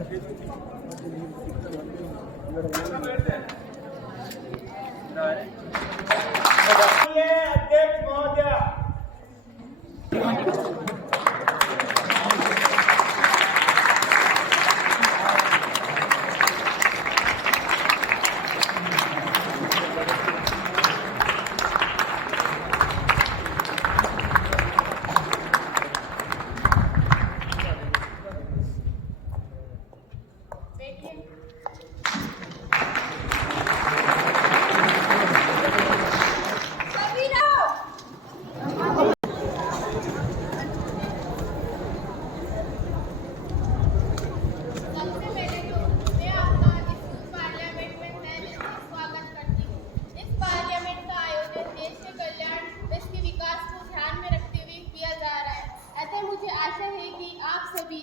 अध्यक्ष महोदय,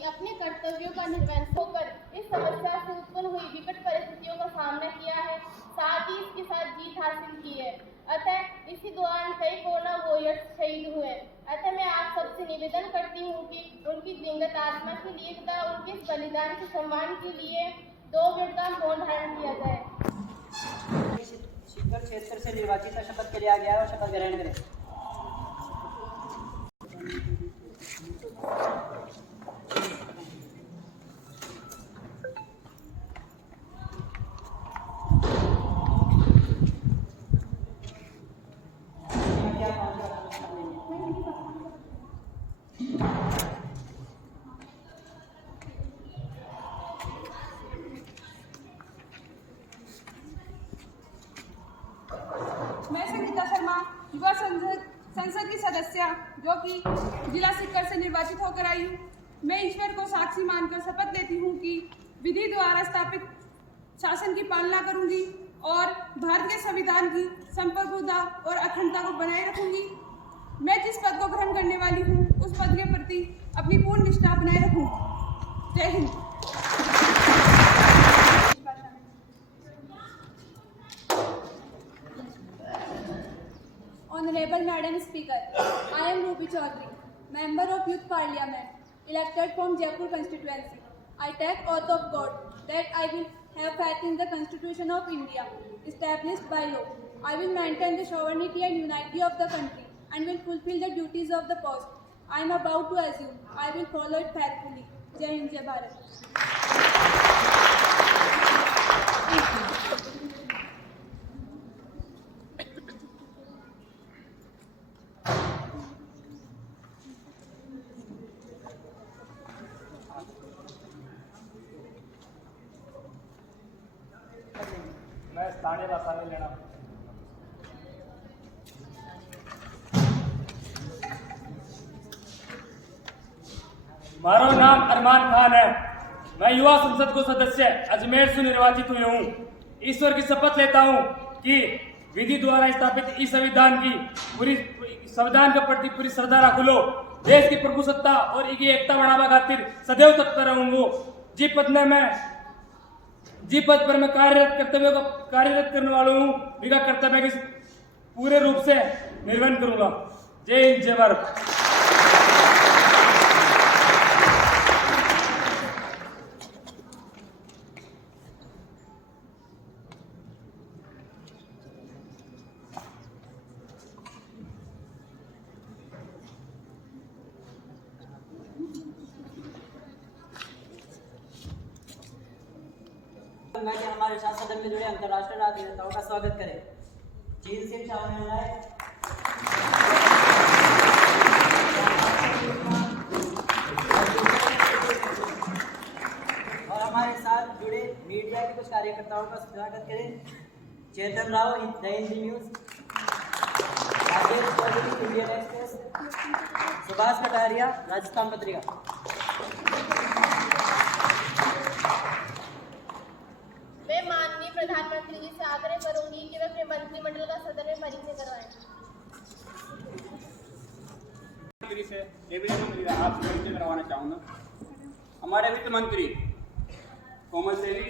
अपने कर्तव्यों का निर्वहन होकर इस समस्या से उत्पन्न हुई विकट परिस्थितियों का सामना किया है, साथ ही इसके साथ जीत हासिल की है। अतः इसी दौरान कई कोरोना वॉरियर्स शहीद हुए। अतः मैं आप सबसे निवेदन करती हूँ कि उनकी दिवंगत आत्मा के लिए तथा उनके इस बलिदान के सम्मान के लिए 2 मिनट का मौन धारण किया जाए। शिवगढ़ क्षेत्र से निर्वाचित शपथ के लिया गया है और शपथ ग्रहण करें। मैं संगीता शर्मा, युवा संसद की सदस्य जो कि जिला सिक्कर से निर्वाचित होकर आई हूँ। मैं ईश्वर को साक्षी मानकर शपथ लेती हूँ कि विधि द्वारा स्थापित शासन की पालना करूंगी और भारत के संविधान की संप्रभुता और अखंडता को बनाए रखूंगी। मैं जिस पद को ग्रहण करने वाली हूँ उस पद के प्रति अपनी पूर्ण निष्ठा बनाए रखूंगी। जय Hind. Honorable Madam Speaker, I am Ruby Chaudhary, Member of Youth Parliament, elected from Jaipur constituency. I take oath of God that I will have faith in the Constitution of India, established by law. I will maintain the sovereignty and unity of the country and will fulfill the duties of the post I am about to assume. I will follow it faithfully. Jai Hind, Jai Bharat. मैं स्थानीय भाषा में लेना। मारो नाम अरमान खान है। मैं युवा संसद को सदस्य अजमेर से निर्वाचित हुई हूँ। ईश्वर की शपथ लेता हूँ कि विधि द्वारा स्थापित इस संविधान के प्रति पूरी श्रद्धा रखूंगा। देश की प्रभुसत्ता और इसकी एकता बढ़ावा खातिर सदैव तत्पर रहूंगा। जी पद पर मैं कार्यरत करने वाला हूँ, मेरा कर्तव्य के पूरे रूप से निर्वहन करूंगा। जय हिंद, जय भारत। मैं हमारे साथ सदन में जुड़े अंतर्राष्ट्रीय राजनेताओं का स्वागत करें। चीन से चावल और हमारे साथ जुड़े मीडिया के कुछ कार्यकर्ताओं का स्वागत करें। Chetan Rao, the Hindi news, Rajesh Chaudhary, Indian Express, Subhash Kataria, Rajasthan Patrika. मैं माननीय प्रधानमंत्री जी से आग्रह करूंगी कि वे अपने मंत्रिमंडल का सदन में परिचय करवाएं। से आप परिचय करवाना चाहूँगा। हमारे वित्त मंत्री कोमल सेनी,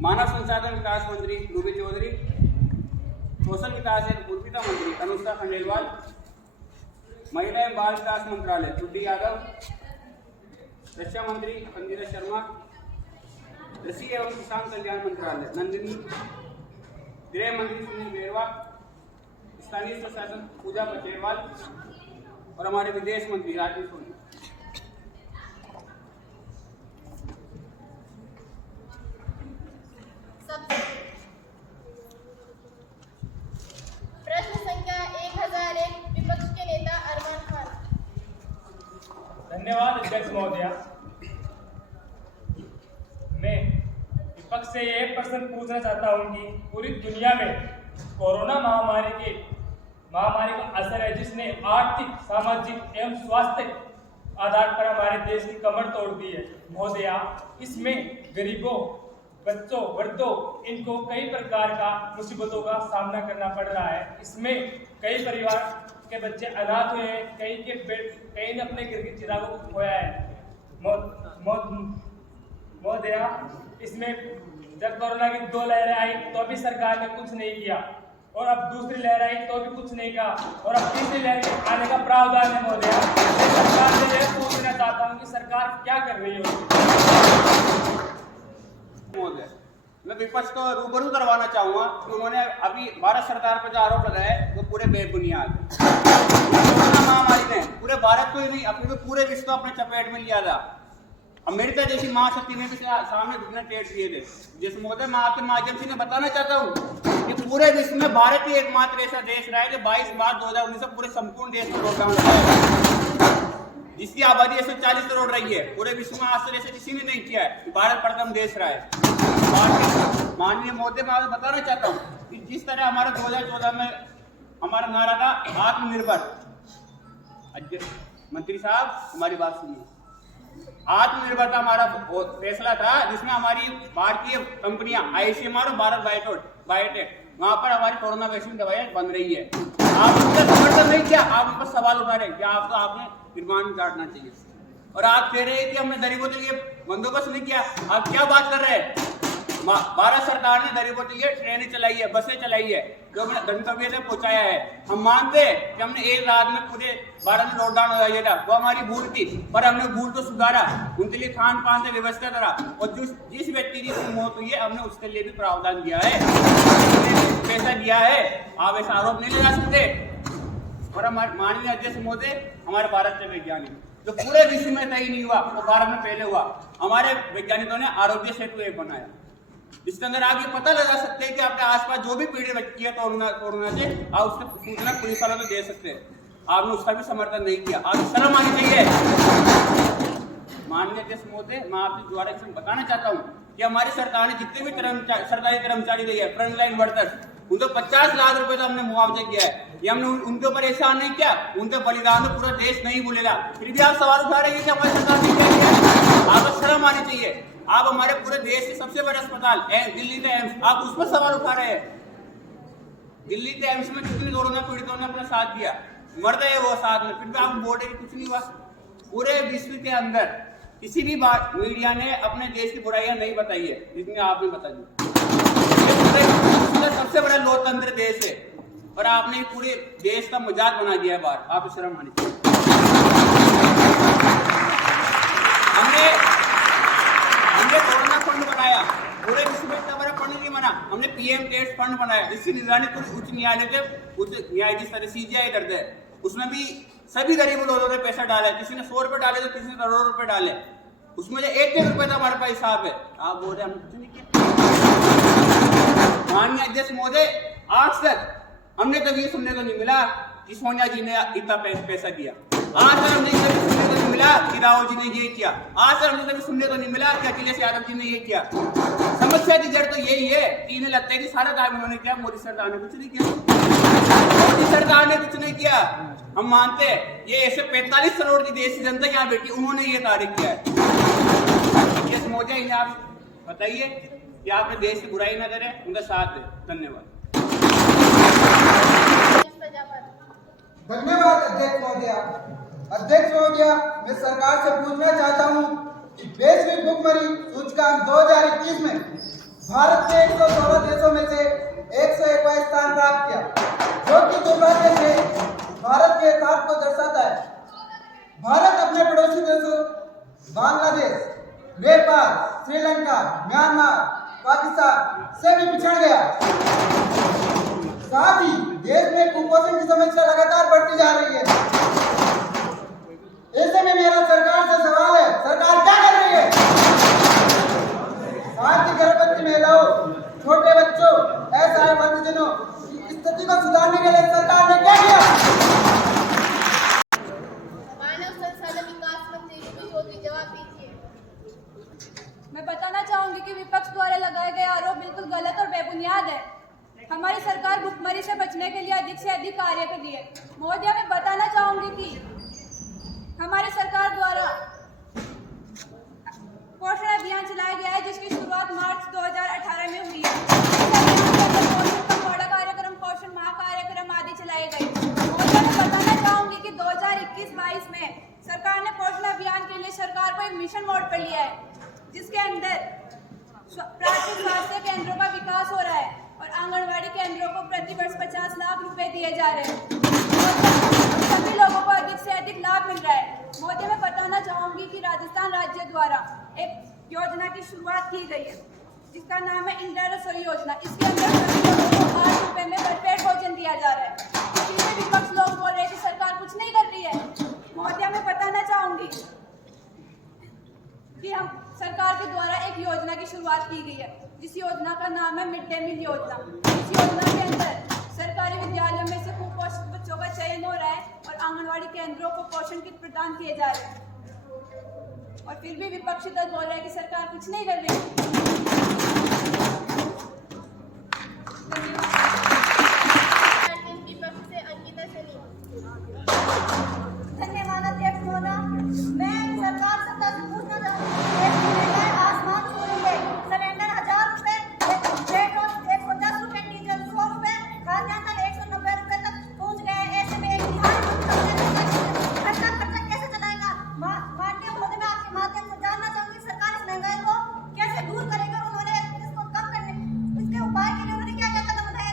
मानव संसाधन विकास मंत्री रूबी चौधरी, कौशल विकास एवं उद्यमिता मंत्री अनुष्का खंडेलवाल, महिला एवं बाल विकास मंत्रालय गुड्डी यादव, रक्षा मंत्री संजीव शर्मा, कृषि एवं किसान कल्याण मंत्रालय नंदिनी, गृह मंत्री सुनील बेरवा, स्थानीय प्रशासन पूजा बचेरवाल और हमारे विदेश मंत्री राजनीश सोनी। प्रश्न संख्या 1001 विपक्ष के नेता अरमान खान। धन्यवाद अध्यक्ष महोदया। मैं विपक्ष से ये प्रश्न पूछना चाहता हूं कि पूरी दुनिया में कोरोना महामारी का असर है, जिसने आर्थिक, सामाजिक एवं स्वास्थ्य आधार पर हमारे देश की कमर तोड़ दी है। महोदया, इसमें गरीबों, बच्चों, वृद्धों, इनको कई प्रकार का मुसीबतों का सामना करना पड़ रहा है। इसमें कई परिवार के बच्चे अनाथ हुए हैं, कई ने अपने घर के चिरागों को खोया है। महोदया, इसमें जब कोरोना की 2 लहरें आई तो भी सरकार ने कुछ नहीं किया, और अब दूसरी लहर आई तो भी कुछ नहीं कहा, और अब तीसरी लहर आने का प्रावधान है। महोदया, मैं सरकार से यह पूछना चाहता हूँ कि सरकार क्या कर रही है। महोदय, मैं विपक्ष को रूबरू करवाना चाहूंगा कि उन्होंने अभी भारत सरकार पर जो आरोप लगाया है वो पूरे बेबुनियाद है। कोरोना महामारी ने पूरे भारत को ही नहीं, अपने तो पूरे विश्व को अपने चपेट में लिया था। अमेरिका जैसी महाशक्ति ने भी सामने घुटने टेढ़ किए थे। जिस महोदय, मैं आपके माध्यम से बताना चाहता हूँ कि पूरे विश्व में भारत ही एकमात्र ऐसा देश रहा है जो 22 मार्च 2019 से पूरे संपूर्ण देश में लॉकडाउन लगाया, जिसकी आबादी 140 करोड़ रही है। पूरे विश्व में आज तक ऐसा किसी ने नहीं किया है। भारत प्रथम देश रहा है। माननीय महोदय, मैं आपको बताना चाहता हूँ कि जिस तरह हमारा 2014 में हमारा नारा था आत्मनिर्भर, मंत्री साहब हमारी बात सुनिए, आत्मनिर्भरता हमारा फैसला था, जिसमें हमारी भारतीय कंपनियां आईसीएमआर और भारत बायोटेक वहां पर हमारी कोरोना वैक्सीन दवाइयां बन रही है। आप उनका समर्थन नहीं किया, आप उन पर सवाल उठा रहे कि आपको आपने निर्माण काटना चाहिए, और आप कह रहे हैं कि हमने गरीबों के लिए बंदोबस्त नहीं किया। आप क्या बात कर रहे हैं? भारत सरकार ने गरीबों के लिए ट्रेनें चलाई है, बसें चलाई है, जो हमने गंतव्य तक पहुंचाया है। हम मानते हैं कि हमने एक रात में पूरे भारत में लॉकडाउन हो जाइए था, वो हमारी भूल थी, पर हमने भूल को सुधारा, उनके लिए खान पान से व्यवस्था करा, और जिस व्यक्ति की मौत हुई है हमने उसके लिए भी प्रावधान दिया है, पैसा दिया है। आप ऐसा आरोप नहीं लगा सकते। और हमारे माननीय अध्यक्ष महोदय, हमारे भारत के वैज्ञानिक जो पूरे विश्व में कहीं नहीं हुआ, वो भारत में पहले हुआ। हमारे वैज्ञानिकों ने आरोग्य सेतु ऐप बनाया, इसके अंदर आप ये पता लगा सकते हैं कि आपके आसपास जो भी पीड़ित व्यक्ति है कोरोना से, आप उसकी सूचना पुलिस वालों को दे सकते हैं। आपने उसका भी समर्थन नहीं किया, आप शर्म आनी चाहिए। माननीय अध्यक्ष महोदय, मैं आपके द्वारा बताना चाहता हूँ कि हमारी सरकार ने जितने भी सरकारी कर्मचारी रही है, फ्रंट लाइन वर्कर्स, उनको 50 लाख रुपए तो हमने मुआवजा किया है। ये हमने उनके ऊपर एहसान नहीं किया, उनके बलिदान में पूरा देश नहीं भूलेगा। फिर भी आप सवाल उठा रहे हैं कि हमारी सरकार ने क्या किया। आपको शर्म आनी चाहिए। आप हमारे पूरे देश के सबसे बड़े अस्पताल दिल्ली के एम्स, आप उस पर सवाल उठा रहे हैं। दिल्ली के एम्स में कितने कोरोना पीड़ितों ने अपना साथ दिया, मर गए वो साथ में, फिर भी आप बोल रहे कुछ नहीं हुआ। पूरे विश्व के अंदर किसी भी बात मीडिया ने अपने देश की बुराइयां नहीं बताई है, जितनी आपने बता दी। सबसे बड़ा लोकतंत्र देश है, और आपने पूरे देश का मजाक बना दिया है बाहर। आप शर्म आनी चाहिए। हमने कोरोना फंड बनाया, पूरे विश्व में इतना बड़ा फंड नहीं बना। हमने पीएम केयर्स फंड बनाया, जिसकी निगरानी उच्च न्यायालय के उच्च न्यायाधीश CJI करते हैं। उसमें भी सभी गरीब लोगों ने पैसा डाला है, किसी ने 100 रुपए डाले तो किसी ने करोड़ों रुपए डाले। उसमें जो 1 रुपए था हमारे पास हिसाब है। आप बोल रहे हैं हमने कुछ नहीं किया। माननीय अध्यक्ष महोदय, आज तक हमने कभी सुनने को नहीं मिला कि सोनिया जी ने इतना पैसा दिया। आज तक हमने कभी सुनने को नहीं मिला कि राहुल जी ने ये किया। आज तक हमने कभी सुनने को नहीं मिला कि अखिलेश यादव जी ने ये किया। समस्या की जड़ तो यही है कि इन्हें लगता है कि सारा काम उन्होंने किया, मोदी सरकार ने कुछ नहीं किया। मोदी सरकार ने कुछ नहीं किया। हम मानते हैं ये ऐसे 45 करोड़ की देश की जनता यहाँ बैठी, उन्होंने ये कार्य किया है। अध्यक्ष महोदय, इन्हें आप बताइए कि आपने देश की बुराई न करें, उनका साथ दें। धन्यवाद। धन्यवाद अध्यक्ष महोदया। अध्यक्ष महोदया, मैं सरकार से पूछना चाहता हूं कि वैश्विक भुखमरी सूचकांक 2021 में भारत ने 116 देशों में से 121 स्थान प्राप्त किया, जो कि दुर्भाग्य से भारत के यथार्थ को दर्शाता है। भारत अपने पड़ोसी देशों बांग्लादेश, नेपाल, श्रीलंका, म्यांमार, पाकिस्तान से भी पिछड़ गया। साथ ही देश में कुपोषण की समस्या लगातार बढ़ती जा रही है। ऐसे में मेरा सरकार से सवाल है, सरकार क्या कर रही है? साथ ही गर्भवती महिलाओं, छोटे बच्चों, असहाय वृद्धजनों की स्थिति को सुधारने के लिए सरकार ने क्या किया? मानव संसाधन विकास मंत्री रूबी चौधरी, जवाब दीजिए। मैं बताना चाहूंगी कि विपक्ष द्वारा लगाए गए आरोप बिल्कुल गलत और बेबुनियाद है। हमारी सरकार भुखमरी से बचने के लिए अधिक से अधिक कार्य कर रही है। महोदया, मैं बताना चाहूंगी कि हमारी सरकार द्वारा पोषण अभियान चलाया गया है, जिसकी शुरुआत मार्च 2018 में हुई है। पोषण पखवाड़ा कार्यक्रम, पोषण माह कार्यक्रम आदि चलाए गए। महोदया, मैं बताना चाहूंगी कि 2021-22 में सरकार ने पोषण अभियान के लिए सरकार को एक मिशन मोड पर लिया है, जिसके अंदर प्राथमिक स्वास्थ्य केंद्रों का विकास हो रहा है और आंगनवाड़ी केंद्रों को प्रति वर्ष 50 लाख रुपए दिए जा रहे हैं। सभी लोगों को अधिक से अधिक लाभ मिल रहा है। मोदी, मैं बताना चाहूंगी कि राजस्थान राज्य द्वारा एक योजना की शुरुआत की गई है, जिसका नाम है इंदिरा रसोई योजना। इसके अंदर सभी लोगों को 8 रुपए में भरपेट भोजन दिया जा रहा है। इसमें विपक्ष लोग बोल रहे हैं कि सरकार कुछ नहीं कर रही है। मोदी, मैं बताना चाहूंगी कि हम सरकार के द्वारा एक योजना की शुरुआत की गई है, जिस योजना का नाम है मिड डे मील योजना। इस योजना के अंदर सरकारी विद्यालयों में से कुपोषित बच्चों का चयन हो रहा है और आंगनवाड़ी केंद्रों को पोषण किट प्रदान किए जा रहे हैं। और फिर भी विपक्षी दल बोल रहे हैं कि सरकार कुछ नहीं कर रही। विपक्ष से अंकिता सनी। धन्यवाद अध्यक्ष महोदय। मैं सरकार से पूछना चाहती हूँ, आसमान छू रही है। सिलेंडर 1000 रुपए, पेट्रोल 110 रुपए, डीजल 100 रुपए, खाद्यान्न 190 रुपए तक पहुँच गए। ऐसे में एक खर्चा कैसे चलाएगा? माननीय महोदय, मैं आपके माध्यम से जानना चाहूंगी, सरकार इस महंगाई को कैसे दूर करेगी और उन्होंने इसको कम करने इसके उपाय के लिए उन्होंने क्या क्या कदम उठाए?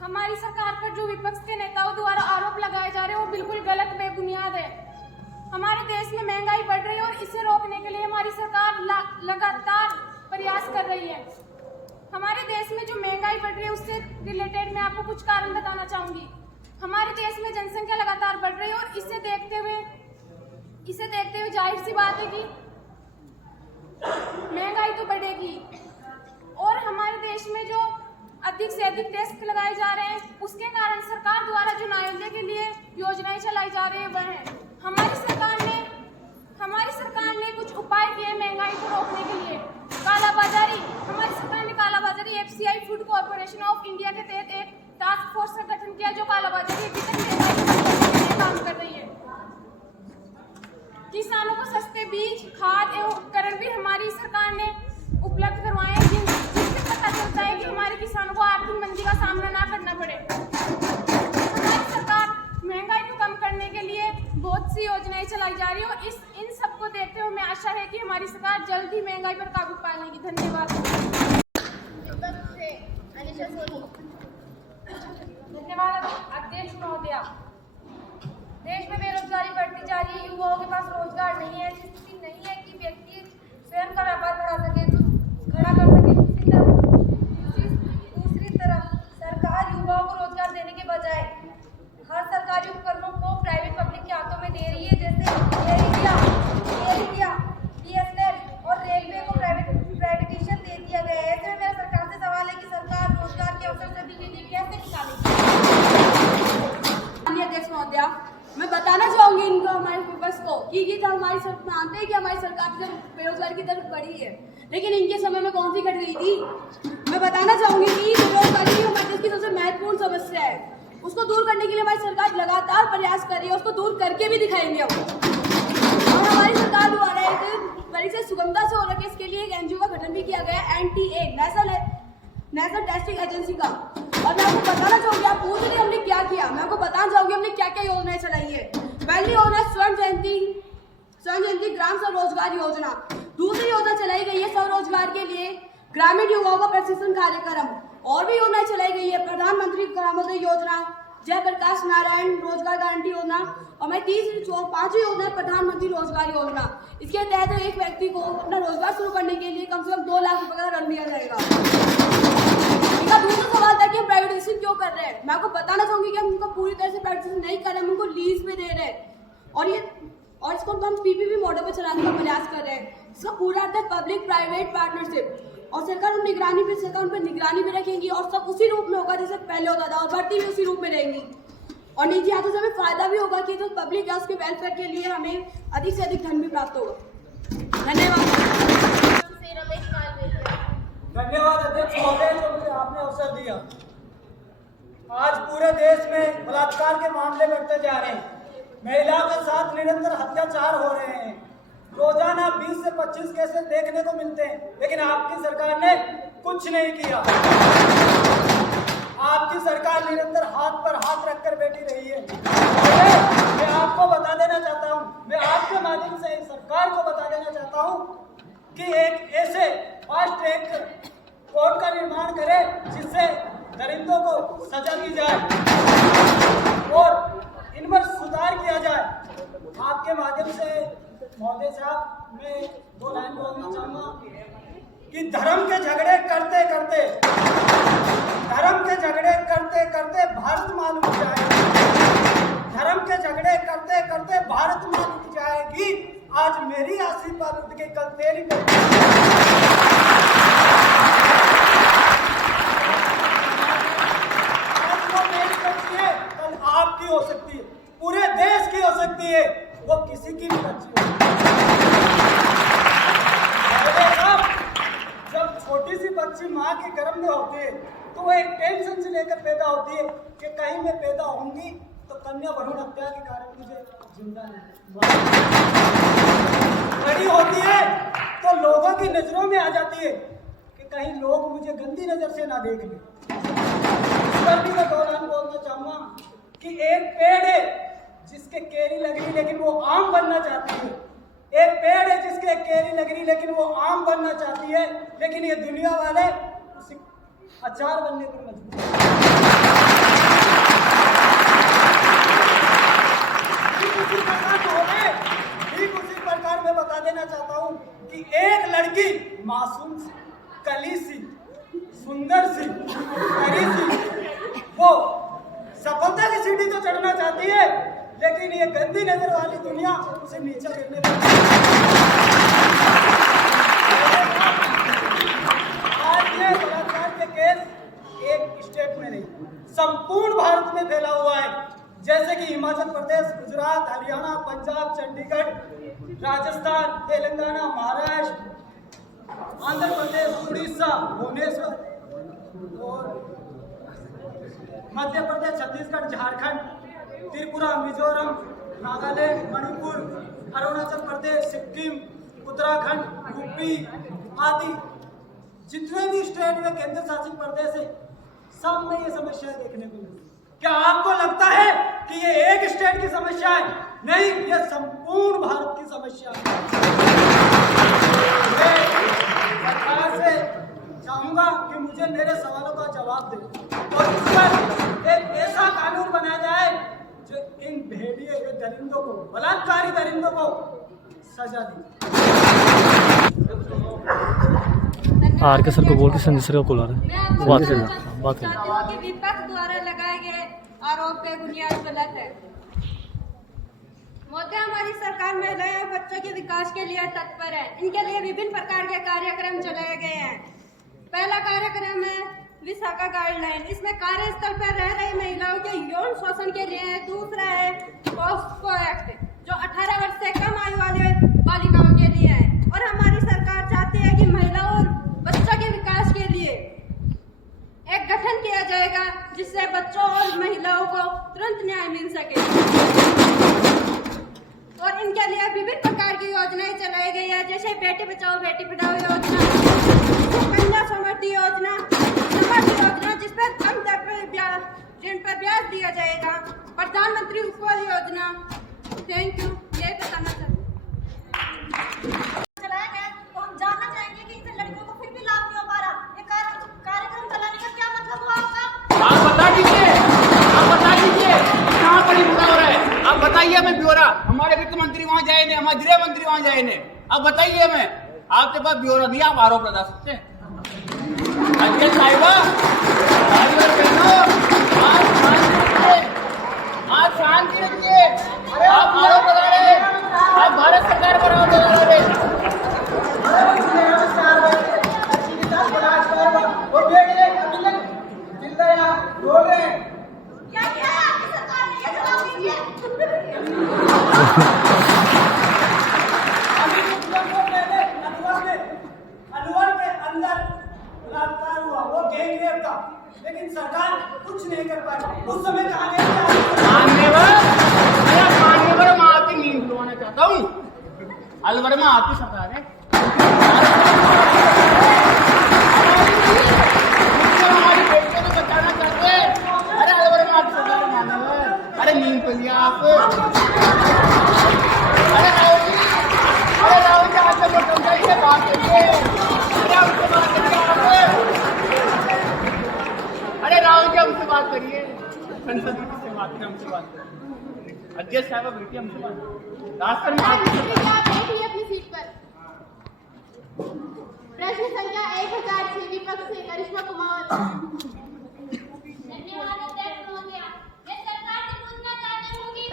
हमारी सरकार पर जो विपक्ष के नेताओं द्वारा आरोप लगाए जा रहे हैं वो बिल्कुल गलत बेबुनियाद है। हमारे देश में महंगाई बढ़ रही है और इसे रोकने के लिए हमारी सरकार लगातार प्रयास कर रही है। हमारे देश में जो महंगाई बढ़ रही है उससे रिलेटेड मैं आपको कुछ कारण बताना चाहूंगी। हमारे देश में जनसंख्या लगातार बढ़ रही है और इसे देखते हुए जाहिर सी बात है कि महंगाई तो बढ़ेगी। और हमारे देश में जो अधिक से अधिक टेस्ट लगाए जा रहे हैं, उसके कारण सरकार द्वारा जो न्यायालय के लिए योजनाएं चलाई जा रही है वह है। हमारी सरकार ने कुछ उपाय किए महंगाई को रोकने के लिए। कालाबाजारी, हमारी सरकार ने कालाबाजारी FCI food corporation of India के तहत एक टास्क फोर्स का गठन किया, जो कालाबाजारी के काम कर रही है। किसानों को सस्ते बीज, खाद एवं उपकरण भी हमारी सरकार ने उपलब्ध करवाए हैं, जिससे पता चलता है कि हमारे किसानों को आर्थिक मंदी का सामना ना करना पड़े। हमारी सरकार महंगाई को कम करने के लिए बहुत सी योजनाएं चलाई जा रही है और इन सबको देखते हुए मैं आशा है कि हमारी सरकार जल्द ही महंगाई पर काबू पा लेगी। धन्यवाद। धन्यवाद अध्यक्ष महोदया। देश में बेरोजगारी बढ़ती जा रही है, युवाओं के पास रोजगार नहीं है, ऐसी स्थिति नहीं है कि व्यक्ति स्वयं का व्यापार खड़ा कर सके। दूसरी तरफ सरकार युवाओं को रोजगार देने के बजाय हर सरकारी उपक्रमों को प्राइवेट पब्लिक के हाथों में दे रही है, जैसे एयर इंडिया, BSNL और रेलवे को प्राइवेटाइजेशन दे दिया गया है। ऐसे में मेरा सरकार से सवाल है कि सरकार रोजगार के अवसर सभी के लिए कैसे निकालेगी? अध्यक्ष महोदया, मैं बताना चाहूंगी इनको, हमारे विपक्ष को, कि तो हमारी सरकार मानते हैं कि हमारी सरकार की बेरोजगारी की दर बढ़ी है, लेकिन इनके समय में कौन सी घट गई थी? मैं बताना चाहूंगी कि बेरोजगारी हमारे देश की सबसे महत्वपूर्ण समस्या है। उसको दूर करने के लिए हमारी सरकार लगातार प्रयास कर रही है, उसको दूर करके भी दिखाएंगे हम। और हमारी सरकार द्वारा एक परीक्षा सुगमता से हो रखी, इसके लिए एक NGO का गठन भी किया गया, NTA, नेशनल टेस्टिंग एजेंसी का। और मैं आपको बताना चाहूंगी, आप पूछ रहे हमने क्या किया, मैं आपको बताना चाहूंगी हमने क्या क्या योजनाएं चलाई है। पहली योजना स्वर्ण जयंती ग्राम स्वरोजगार योजना। दूसरी योजना चलाई गई है स्वरोजगार के लिए ग्रामीण युवाओं का प्रशिक्षण कार्यक्रम। और भी योजनाएं चलाई गई है, प्रधानमंत्री ग्रामोदय योजना, जयप्रकाश नारायण रोजगार गारंटी योजना, और मैं पांचवी योजना है प्रधानमंत्री रोजगार योजना। इसके तहत एक व्यक्ति को अपना रोजगार शुरू करने के लिए कम से कम 2 लाख रुपए का ऋण दिया जाएगा। इनका दूसरा सवाल था कि हम प्राइवेटाइजेशन क्यों कर रहे हैं। मैं आपको बताना चाहूंगी कि हम उनको पूरी तरह से प्राइवेटाइजेशन नहीं कर रहे, हम उनको लीज पे दे रहे हैं और इसको हम पीपीपी मॉडल पे चलाने का प्रयास कर रहे हैं। इसका पूरा अर्थ है पब्लिक प्राइवेट पार्टनरशिप, और सरकार उन निगरानी भी रखेंगी और सब उसी रूप में होगा जैसे पहले होता था, और भर्ती भी उसी रूप में रहेंगी। और निजी हाथों से हमें फायदा भी होगा कि जो पब्लिक है उसके वेलफेयर के लिए हमें अधिक से अधिक धन भी प्राप्त होगा। धन्यवाद। धन्यवाद अध्यक्ष महोदय, जो मुझे आपने अवसर दिया। आज पूरे देश में बलात्कार के मामले बढ़ते जा रहे हैं, महिलाओं के साथ निरंतर अत्याचार हो रहे हैं। रोजाना 20 से 25 केसेस देखने को मिलते हैं, लेकिन आपकी सरकार ने कुछ नहीं किया। आपकी सरकार निरंतर हाथ पर हाथ रखकर बैठी रही है। मैं आपको बता देना चाहता हूं, मैं आपके माध्यम से सरकार को बता देना चाहता हूं कि एक ऐसे फास्ट ट्रैक कोर्ट का निर्माण करे जिससे दरिंदों को सजा दी जाए और इन पर सुधार किया जाए। आपके माध्यम से महोदय साहब, मैं 2 लाइन बोलना चाहूंगा कि धर्म के झगड़े करते करते भारत मालूम जाएगा। धर्म के झगड़े करते करते भारत मालूम जाएगी। आज मेरी आशीर्वाद उठ के कल तेरी आज वो मेरी बच्ची है, कल आपकी हो सकती है, पूरे देश की हो सकती है, वो किसी की भी बच्ची है। जब छोटी सी बच्ची माँ के गर्भ में होती है तो वो एक टेंशन से लेकर पैदा होती है कि कहीं मैं पैदा होंगी तो कन्या भ्रूण हत्या के कारण मुझे जिंदा नहीं। बड़ी होती है तो लोगों की नजरों में आ जाती है कि कहीं लोग मुझे गंदी नजर से ना देख लें। इस पर भी मैं 2 लाइन बोलना चाहूंगा कि एक पेड़ है जिसके केरी लग रही लेकिन वो आम बनना चाहती है। एक पेड़ है जिसके केरी लग रही लेकिन वो आम बनना चाहती है, लेकिन ये दुनिया वाले उसे अचार बनने पर मजबूर हैं। ठीक उसी प्रकार मैं बता देना चाहता हूँ कि एक लड़की मासूम सी, कली सी, सुंदर सी, हरी सी, वो सफलता की सीढ़ी तो चढ़ना चाहती है, लेकिन ये गंदी नजर वाली दुनिया उसे नीचे गिरने देती है। आज ये बलात्कार के केस एक स्टेट में नहीं, संपूर्ण भारत में फैला हुआ है। जैसे कि हिमाचल प्रदेश, गुजरात, हरियाणा, पंजाब, चंडीगढ़, राजस्थान, तेलंगाना, महाराष्ट्र, आंध्र प्रदेश, उड़ीसा, भुवनेश्वर और मध्य प्रदेश, छत्तीसगढ़, झारखंड, त्रिपुरा, मिजोरम, नागालैंड, मणिपुर, अरुणाचल प्रदेश, सिक्किम, उत्तराखंड, यूपी आदि जितने भी स्टेट में केंद्र शासित प्रदेश है, सब में ये समस्या देखने को मिलती है। क्या आपको लगता है कि ये एक स्टेट की समस्या है? नहीं, ये संपूर्ण भारत की समस्या है। मैं सरकार से चाहूंगा कि मुझे मेरे सवालों का जवाब दे और इस पर एक ऐसा कानून बनाया जाए जो इन भेड़िए दरिंदों को, बलात्कारी दरिंदों को सजा दी। आर के सर को बोल के संजय सर को बुला रहे हैं, बात करना कि विपक्ष द्वारा लगाए गए आरोप पे बुनियाद गलत है। मोदी हमारी सरकार महिलाएं और बच्चों के विकास के लिए तत्पर है। इनके लिए विभिन्न प्रकार के कार्यक्रम चलाए गए हैं। पहला कार्यक्रम है विशाखा गाइडलाइन, इसमें कार्यस्थल पर रह रही महिलाओं के यौन शोषण के लिए है। दूसरा है पॉक्सो एक्ट, जो 18 वर्ष से कम आयु वाले बालिकाओं के लिए है। और हमारी सरकार चाहती है कि महिलाओं और बच्चों के विकास के लिए एक गठन किया जाएगा जिससे बच्चों और महिलाओं को तुरंत न्याय मिल सके। और इनके लिए विभिन्न प्रकार की योजनाएं चलाई गई है, जैसे बेटी बचाओ बेटी पढ़ाओ योजना, कन्या समृद्धि योजना, जिस पर कम दर पर ऋण पर ब्याज दिया जाएगा, प्रधानमंत्री उपकर योजना। थैंक यू, ये बताना चाहते चलाया गया, तो हम जानना चाहेंगे कि इन लड़कियों को फिर भी लाभ नहीं हो पा रहा। ये कार्यक्रम चलाने का क्या मतलब हमारे गृह मंत्री वहां जाए ने। अब बताइए हमें, आपके पास ब्यौरा नहीं, आप आरोप लगा सकते हैं। अध्यक्ष साहिबा, भाई और बहनों, आप शांति रखिए। आप आरोप लगा रहे हैं, आप भारत सरकार पर आरोप लगा रहे हैं। बोल रहे हैं क्या किया है आपकी सरकार ने? ये जवाब दीजिए। अभी कुछ लोगों पहले अलवर के अंदर बलात्कार हुआ, वो गैंग रेप था, लेकिन सरकार कुछ नहीं कर पाई। उस समय कहा मान्यवर मैं आपकी नींद खुलवाना चाहता हूँ। अलवर में आपकी सरकार है, हमारी बेटियों को बचाना चाहते हैं। अरे अलवर में आपकी सरकार है मान्यवर। अरे नींद को लिया आप। अरे राहुल जी आज तक समझाइए, बात करिए। अरे उससे बात करिए आप। अरे राहुल जी हमसे बात करिए, संसद में से बात करिए, हमसे बात करिए। अध्यक्ष साहब बेटी हमसे बात करिए। रास्ते में आप बैठिए अपनी सीट पर। प्रश्न संख्या 1006 विपक्ष से करिश्मा कुमार। धन्यवाद अध्यक्ष महोदय। मैं सरकार से पूछना चाहती हूँ कि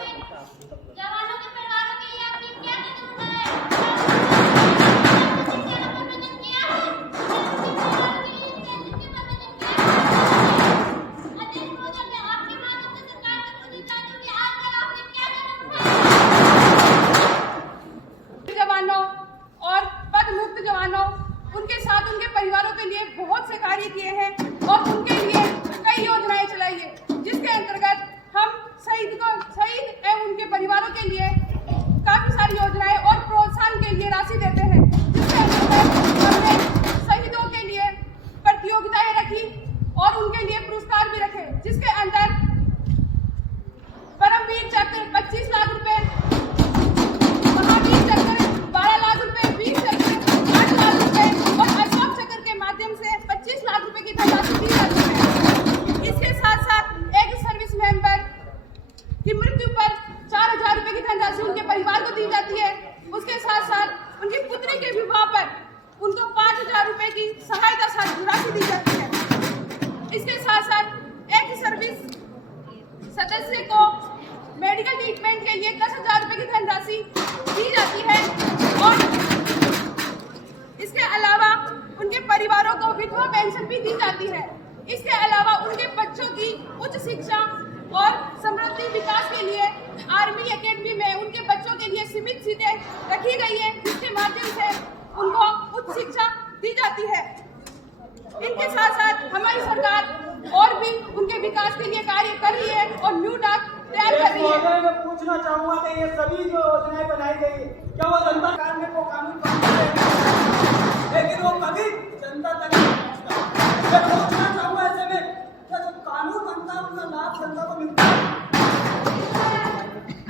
जवानों के परिवारों के लिए आपने क्या कदम उठाए? प्रबंधन किया है? अध्यक्ष महोदय, मैं आपके माध्यम से सरकार से पूछना चाहती हूँ कि आज तक आपने क्या कदम उठाए? जवानों और पद मुक्त जवानों, उनके साथ उनके परिवारों के लिए बहुत से कार्य किए हैं और उनके लिए कई योजनाएं चलाई है, जिसके अंतर्गत हम शहीद एवं उनके परिवारों के लिए काफी सारी योजनाएं और प्रोत्साहन के लिए राशि देते हैं, जिसके अंतर्गत हमने शहीदों के लिए प्रतियोगिताएं रखी और उनके लिए पुरस्कार भी रखे, जिसके अंदर परमवीर चक्र 25 लाख रुपए, महावीर चक्र 12 लाख रुपए, वीर चक्र 8 लाख रुपए और अशोक चक्र के माध्यम से 25 लाख रुपए की धनराशि दी जाती है। इसके साथ साथ एक सर्विस मेंबर की मृत्यु पर 4000 रुपए की धनराशि उनके परिवार को दी जाती है। उसके साथ साथ उनकी पुत्री के विवाह पर उनको 5000 रुपए की सहायता राशि दी जाती है। इसके साथ साथ एक सर्विस सदस्य को मेडिकल ट्रीटमेंट के लिए 10,000 रुपए की धनराशि दी जाती है और इसके अलावा उनके परिवारों को विधवा पेंशन भी दी जाती है। इसके अलावा उनके बच्चों की उच्च शिक्षा और समृद्धि विकास के लिए आर्मी एकेडमी में उनके बच्चों के लिए सीमित सीटें रखी गई है, जिसके माध्यम से उनको उच्च शिक्षा दी जाती है। इनके साथ साथ हमारी सरकार और भी उनके विकास के लिए कार्य कर रही है और न्यू डाक तैयार कर रही है। मैं पूछना चाहूंगा कि ये सभी जो योजनाएं बनाई गई है, क्या वो जनता करने को कानून लेकिन वो कभी जनता तक नहीं पहुंचता। मैं पूछना चाहूंगा ऐसे में क्या जो कानून बनता है उनका लाभ जनता को मिलता है?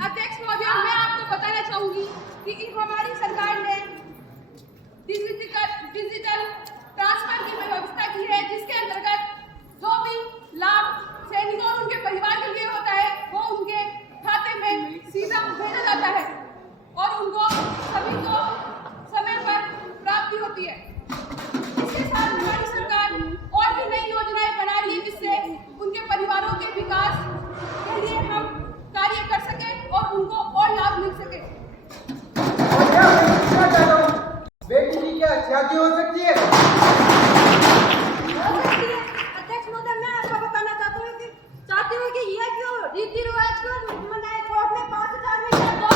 अध्यक्ष महोदय, मैं आपको बताना चाहूंगी कि हमारी सरकार ने डिजिटल ट्रांसफर की व्यवस्था की है, जिसके अंतर्गत जो भी लाभ सैनिकों और उनके परिवार के लिए होता है वो उनके खाते में सीधा भेजा जाता है और उनको सभी को समय पर प्राप्ति होती है। इसके साथ हमारी सरकार और भी नई योजनाएं बना रही है, जिससे उनके परिवारों के विकास के लिए हम कार्य कर सके और उनको और लाभ मिल सके। बेटी की क्या शादी हो सकती है? अध्यक्ष महोदय, मैं आपको बताना चाहती हूँ कि यह क्यों रीति रिवाज को मनाए कोर्ट में 5000 में या 2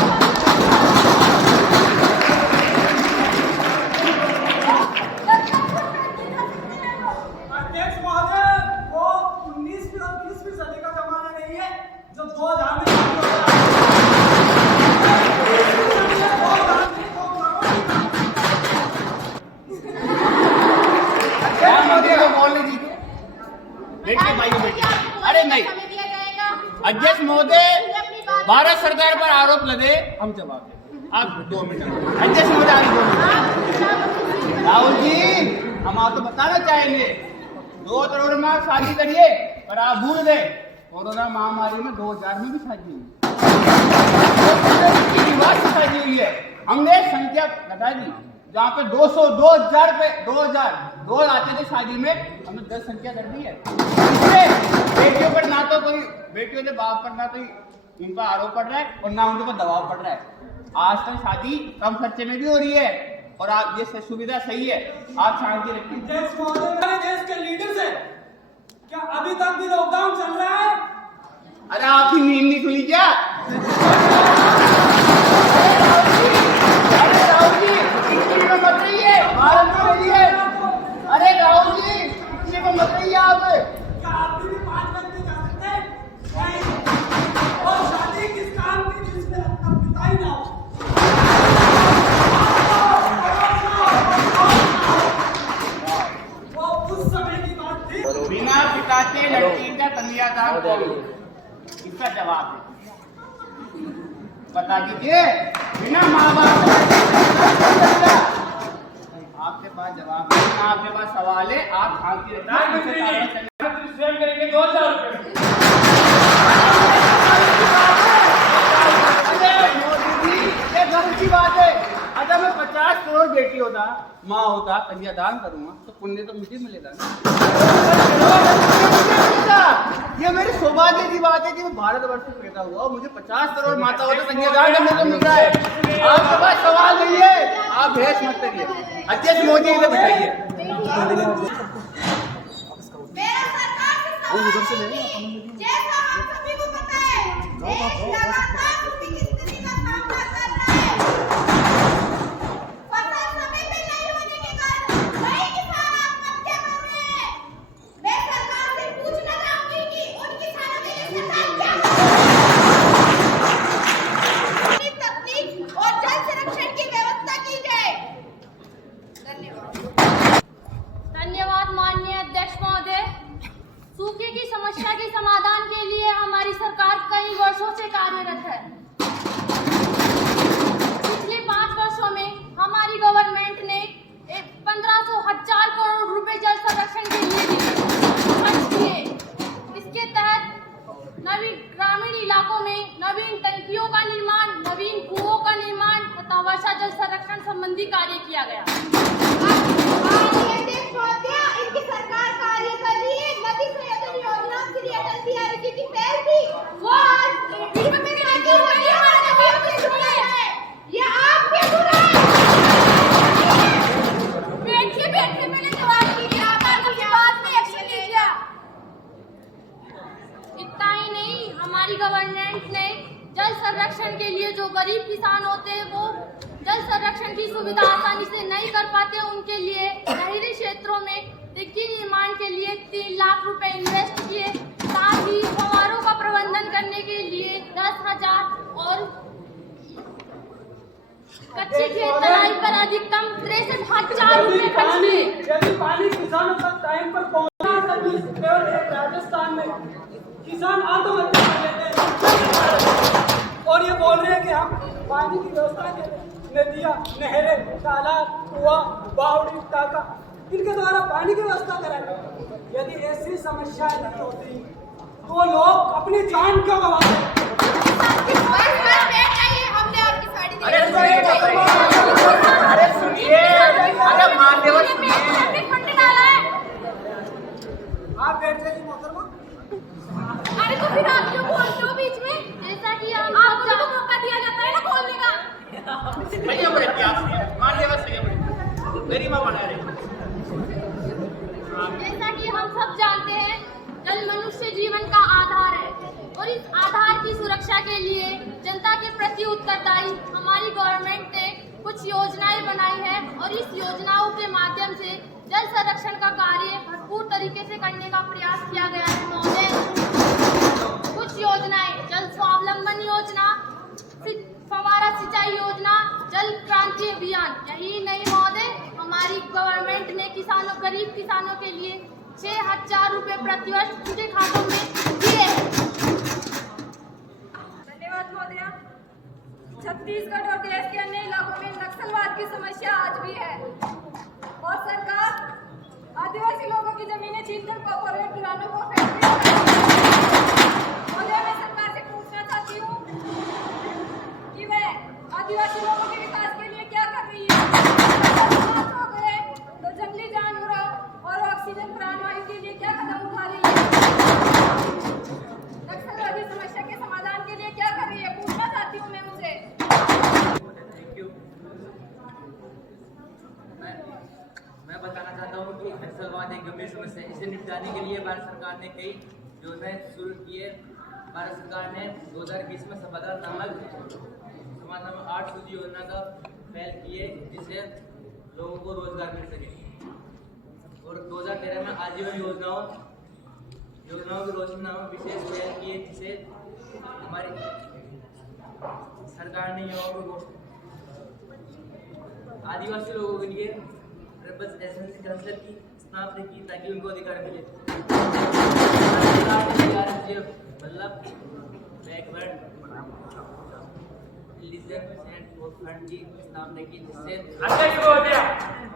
अध्यक्ष महोदय, वो 19वीं और 20वीं सदी का जमाना नहीं है जो 2000 में बेटे भाई बेटे, अरे नहीं अध्यक्ष महोदय, भारत सरकार पर आरोप लगे, हम जवाब दें। आप 2 मिनट अध्यक्ष महोदय, आप 2 मिनट। राहुल जी, हम आपको बताना चाहेंगे 2 करोड़ में आप शादी करिए, पर आप भूल गए कोरोना महामारी में 2000 में भी शादी हुई, शादी हुई है। हमने संख्या बता दी, जहाँ पे 200, 2000 पे 2000 आते थे शादी में, हमने 10 संख्या कर दी है। इससे बेटियों पर ना तो कोई बेटियों के बाप पर ना तो उनका आरोप पड़ रहा है और ना उनके ऊपर दबाव पड़ रहा है। आजकल शादी कम खर्चे में भी हो रही है और आप ये सुविधा सही है, आप शांति रखिए। हमारे देश के लीडर्स हैं, क्या अभी तक भी लॉकडाउन चल रहा है? अरे आपकी नींद नहीं खुली क्या? अरे राहुल जी इतनी में मत रहिए, भारत में रहिए। अरे राहुल जी इतनी में मत रहिए आप। क्या आप भी 5 घंटे जा सकते हैं? नहीं। और शादी किस काम की जिसमें आपका पिता ही ना हो? वो उस समय की बात थी। बिना पिता के लड़की का कन्यादान करो, इसका जवाब है। बता दीजिए, बिना माँ बाप आपके पास जवाब है, आपके पास सवाल है, आप शांति रखिए। स्वयं करेंगे 2000 रुपये। ये गर्व की बात है। अगर मैं 50 करोड़ बेटी होता, माँ होता, कन्यादान करूंगा तो पुण्य तो मुझे मिलेगा ना। ये मेरी सौभाग्य की बात है कि मैं भारतवर्ष में पैदा हुआ और मुझे 50 करोड़ माता होता कन्यादान करने को मिल रहा है। आपके पास सवाल नहीं है, आप बहस मत करिए। अध्यक्ष मोदी इसे बताइए। जैसा हम सभी को पता है, देश लगातार सूखे की स्थिति का सामना कर रहा है। फसल समय पे नहीं होने के कारण कई किसान आत्महत्या कर रहे हैं। मैं सरकार से पूछना चाहूंगी कि उन किसानों के लिए सरकार क्या तकनीक और जल संरक्षण की व्यवस्था की जाए। धन्यवाद। धन्यवाद माननीय अध्यक्ष महोदय। सूखे की समस्या के समाधान के लिए हमारी सरकार कई वर्षों से कार्यरत है। पिछले 5 वर्षों में हमारी गवर्नमेंट ने 1500 करोड़ रुपए जल संरक्षण के लिए खर्च किए। इसके तहत नवीन ग्रामीण इलाकों में नवीन टंकियों का निर्माण, नवीन कुओं का निर्माण तथा वर्षा जल संरक्षण संबंधी कार्य किया गया। इनकी सरकार कार्य कर रही है। नदी संयोजन योजना श्री अटल बिहारी जी की पहल थी, वो आज विश्व में राज्य बनी हमारे नदियों से जुड़े हैं। ये आपके बुरा है। बैठिए मैंने जवाब दिया, आपकी बात में एक्शन लीजिए। इतना ही नहीं, हमारी गवर्नमेंट ने जल संरक्षण के लिए जो गरीब किसान होते हैं वो जल संरक्षण की सुविधा आसानी से नहीं कर पाते, उनके लिए शहरी क्षेत्रों में डिग्गी निर्माण के लिए 3 लाख रुपए इन्वेस्ट किए। साथ ही फव्वारों का प्रबंधन करने के लिए 10,000 और कच्ची खेत तलाई पर अधिकतम 63,000 रुपए खर्च किए। यदि पानी किसानों तक टाइम पर पहुंचा तभी केवल एक राजस्थान में किसान आत्महत्या कर लेते हैं और ये बोल रहे हैं कि हम पानी की व्यवस्था के लिए नदियाँ, नहरें, तालाब, कुआं, बावड़ी, टाका इनके द्वारा पानी की व्यवस्था करेंगे। यदि ऐसी समस्याएं नहीं होती तो लोग अपनी जान क्यों गंवाते? अरे सुनिए, अरे मान्यवर सुनिए। आप बैठ जाइए मोहतरमा। अरे तो फिर आप क्यों बोलते हो बीच में? जैसा कि आपको तो मौका दिया जाता है ना बोलने का। जैसा कि हम सब जानते हैं, जल मनुष्य जीवन का आधार है और इस आधार की सुरक्षा के लिए जनता के प्रति उत्तरदायी हमारी गवर्नमेंट ने कुछ योजनाएं बनाई है और इस योजनाओं के माध्यम से जल संरक्षण का कार्य भरपूर तरीके से करने का प्रयास किया गया है महोदय। कुछ योजनाएं जल स्वावलंबन योजना, फव्वारा सिंचाई योजना, जल क्रांति अभियान। यही नहीं महोदय, हमारी गवर्नमेंट ने गरीब किसानों के लिए 6,000 रुपए प्रतिवर्ष उनके खातों में दिए। धन्यवाद महोदय। छत्तीसगढ़ और देश के अन्य इलाकों में नक्सलवाद की समस्या आज भी है और सरकार आदिवासी लोगों की जमीनें छीनकर कॉर्पोरेट घरानों को महोदय, मैं सरकार से पूछना चाहती हूँ कि वह आदिवासी लोगों के विकास के सरकार ने कई योजनाएं शुरू की है। भारत सरकार ने 2020 में सफलता नामक समाज नामक 8 सूची योजना का पहल की है, जिससे लोगों को रोजगार मिल सके। और 2013 में आजीवन योजनाओं की रोशनी नामक विशेष पहल की है, जिसे हमारी सरकार ने युवाओं को आदिवासी लोगों के लिए काउंसिल की स्थापना की ताकि उनको अधिकार मिले। मतलब बैकवर्ड फंड की स्थापना की, जिससे अध्यक्ष महोदय,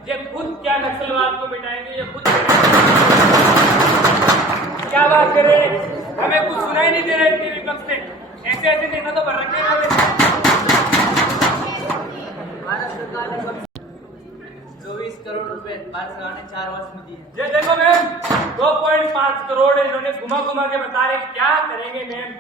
ये खुद क्या नक्सलवाद को मिटाएंगे, ये खुद क्या बात कर रहे हैं? हमें कुछ सुनाई नहीं दे रहा है इनके विपक्ष से। ऐसे ऐसे नेता तो भर रखे हैं। भारत सरकार ने 24 करोड़ रुपए भारत सरकार ने 4 वर्ष में दिए। ये देखो मैम, 2.5 करोड़ इन्होंने घुमा घुमा के बता रहे क्या करेंगे मैम।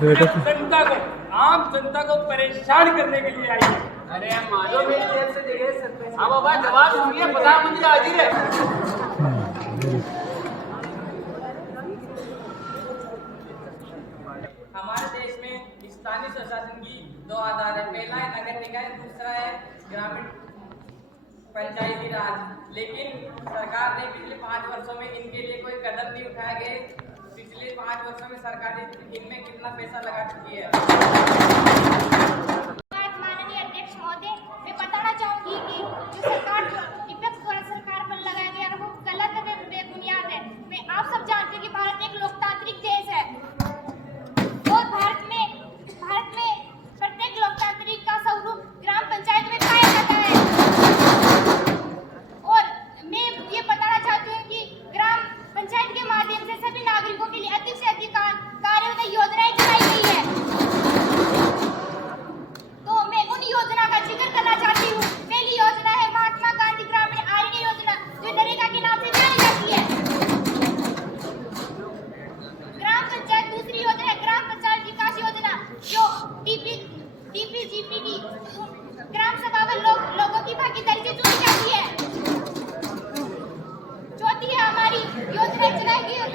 जनता को, आम जनता को परेशान करने के लिए आई है। अरे मानो मेरी जेब से देखिए सर, अब बाबा जवाब सुनिए, प्रधानमंत्री हाजिर है। हमारे देश में स्थानीय स्वशासन की 2 आधार है। पहला है नगर निकाय, दूसरा है ग्रामीण पंचायती राज। लेकिन सरकार ने पिछले 5 वर्षों में इनके लिए कोई कदम नहीं उठाया गया। पिछले 5 वर्षों में सरकार इनमें कितना पैसा लगा चुकी है। माननीय अध्यक्ष महोदय, मैं बताना चाहूंगी कि जो सरकार विपक्ष द्वारा सरकार पर लगाया गया वो गलत है, बेबुनियाद है। मैं आप सब जानते हैं कि भारत एक लोकतांत्रिक देश है और भारत में प्रत्येक लोकतांत्रिक का स्वरूप ग्राम पंचायत में पाया जाता है। और मैं ये बताना चाहती हूँ कि ग्राम पंचायत के माध्यम से सभी नागरिकों के लिए अधिक से अधिक कार्यों की योजनाएं चलाई गई है। तो मैं उन योजना का जिक्र करना चाहती हूँ। पहली योजना है महात्मा गांधी ग्रामीण आजीवन योजना, जो नरेगा के नाम से जानी जाती है। ग्राम पंचायत दूसरी योजना है ग्राम पंचायत विकास योजना, जो DPGPD ग्राम सभा में लोगों की भागीदारी से जुड़ी जाती है। चौथी है हमारी योजनाएं चलाई गई है,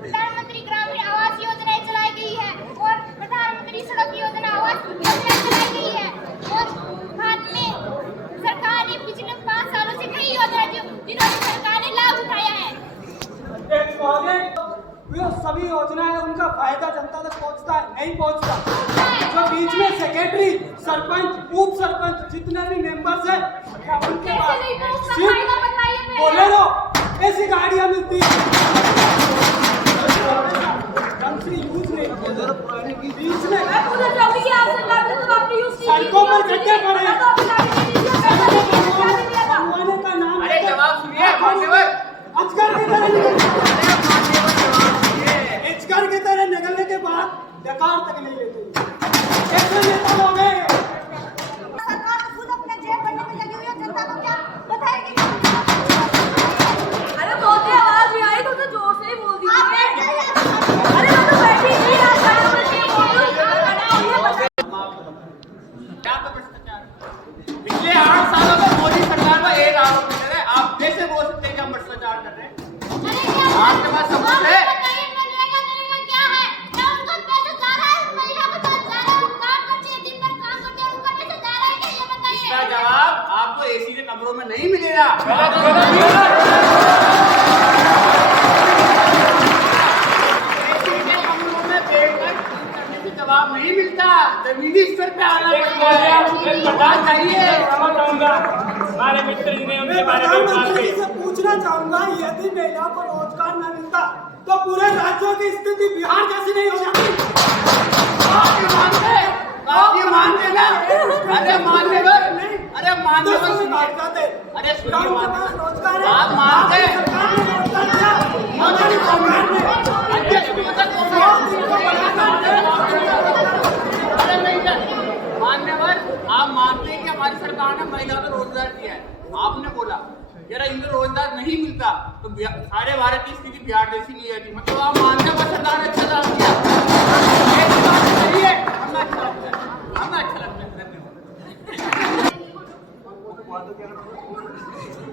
प्रधानमंत्री ग्रामीण आवास योजनाएं चलाई गई है और प्रधानमंत्री सड़क योजना आवास योजना चलाई गई है। और भारत में सरकार ने पिछले 5 सालों से कई योजनाएं जिन्होंने सरकार ने लाभ उठाया है। अध्यक्ष महोदय, वो सभी योजनाएं उनका फायदा जनता तक पहुंचता है? नहीं पहुंचता। जो बीच में सेक्रेटरी, सरपंच, उप सरपंच जितने भी मेंबर्स हैं, क्या उनके पास बोलेरो ऐसी गाड़ियां मिलती है ढंग से यूज नहीं, बीच में सड़कों पर गड्ढे पड़े बनवाने का नाम। अरे जवाब सुनिए मान्यवर, अजगर की तरह निकलने के बाद डकार तक नहीं लेते। ऐसे नेता लोग हैं। सरकार तो खुद अपने जेब भरने में लगी हुई है, जनता को क्या बताएगी? अरे बहुत ही आवाज नहीं आई तो जोर से ही बोल दी। आप बैठ जाइए। अरे मैं तो बैठी नहीं, क्या तो भ्रष्टाचार। पिछले 8 सालों में मोदी सरकार का एक आरोप नहीं है। आप कैसे बोल सकते हैं कि हम भ्रष्टाचार कर रहे हैं? आपके पास सबूत है? इसका जवाब आपको एसी के कमरों में नहीं मिलेगा। एसी के कमरों में बैठकर करने से जवाब नहीं मिलता, जमीनी स्तर पे आना पड़ता चाहिए। हमारे मित्र जी ने उनके बारे में बात की। से पूछना चाहूंगा, यदि महिला को रोजगार न मिलता तो पूरे राज्यों की स्थिति बिहार जैसी नहीं हो जाती। आप ये मानते ना? अरे मान्यवर, अरे मान्यवर सुनिए, अरे सुनिए मान्यवर, आप मानते हैं? अरे नहीं सर, मान्यवर, आप मानते हैं कि हमारी सरकार ने महिलाओं को रोजगार दिया है। आपने बोला यार इनको रोजगार नहीं मिलता तो सारे भारत की स्थिति बिहार जैसी नहीं रहती। मतलब आप मानते हैं सरकार ने अच्छा काम किया, सही है, हमें अच्छा लगता है, हमें अच्छा लगता है।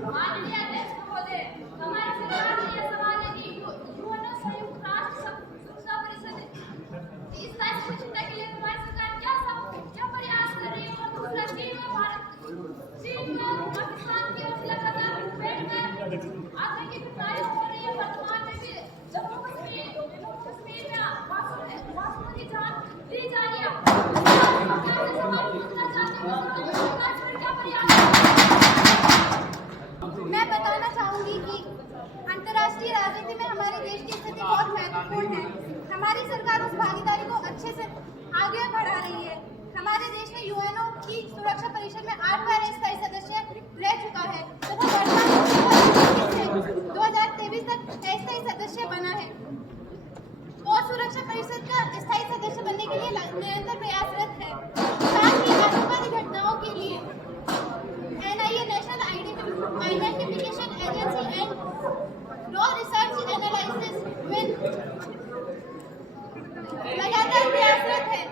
माननीय अध्यक्ष महोदय, हमारी सरकार ने यह सवाल है कि की जान दी जा रही है। कैसे सवाल पूछना चाहते हैं, क्या प्रयास है? मैं बताना चाहूंगी कि अंतर्राष्ट्रीय राजनीति में हमारे देश की स्थिति बहुत महत्वपूर्ण है। हमारी सरकार उस भागीदारी को अच्छे से आगे बढ़ा रही है। हमारे देश में यूएनओ की सुरक्षा परिषद में 8 बार स्थायी सदस्य रह चुका है, तो वो वर्तमान 2023 तक अस्थायी सदस्य बना है और सुरक्षा परिषद का स्थायी सदस्य बनने के लिए निरंतर प्रयासरत है। साथ ही आतंकवादी घटनाओं के लिए NIA national identification agency and raw research analysis में लगातार प्रयासरत है।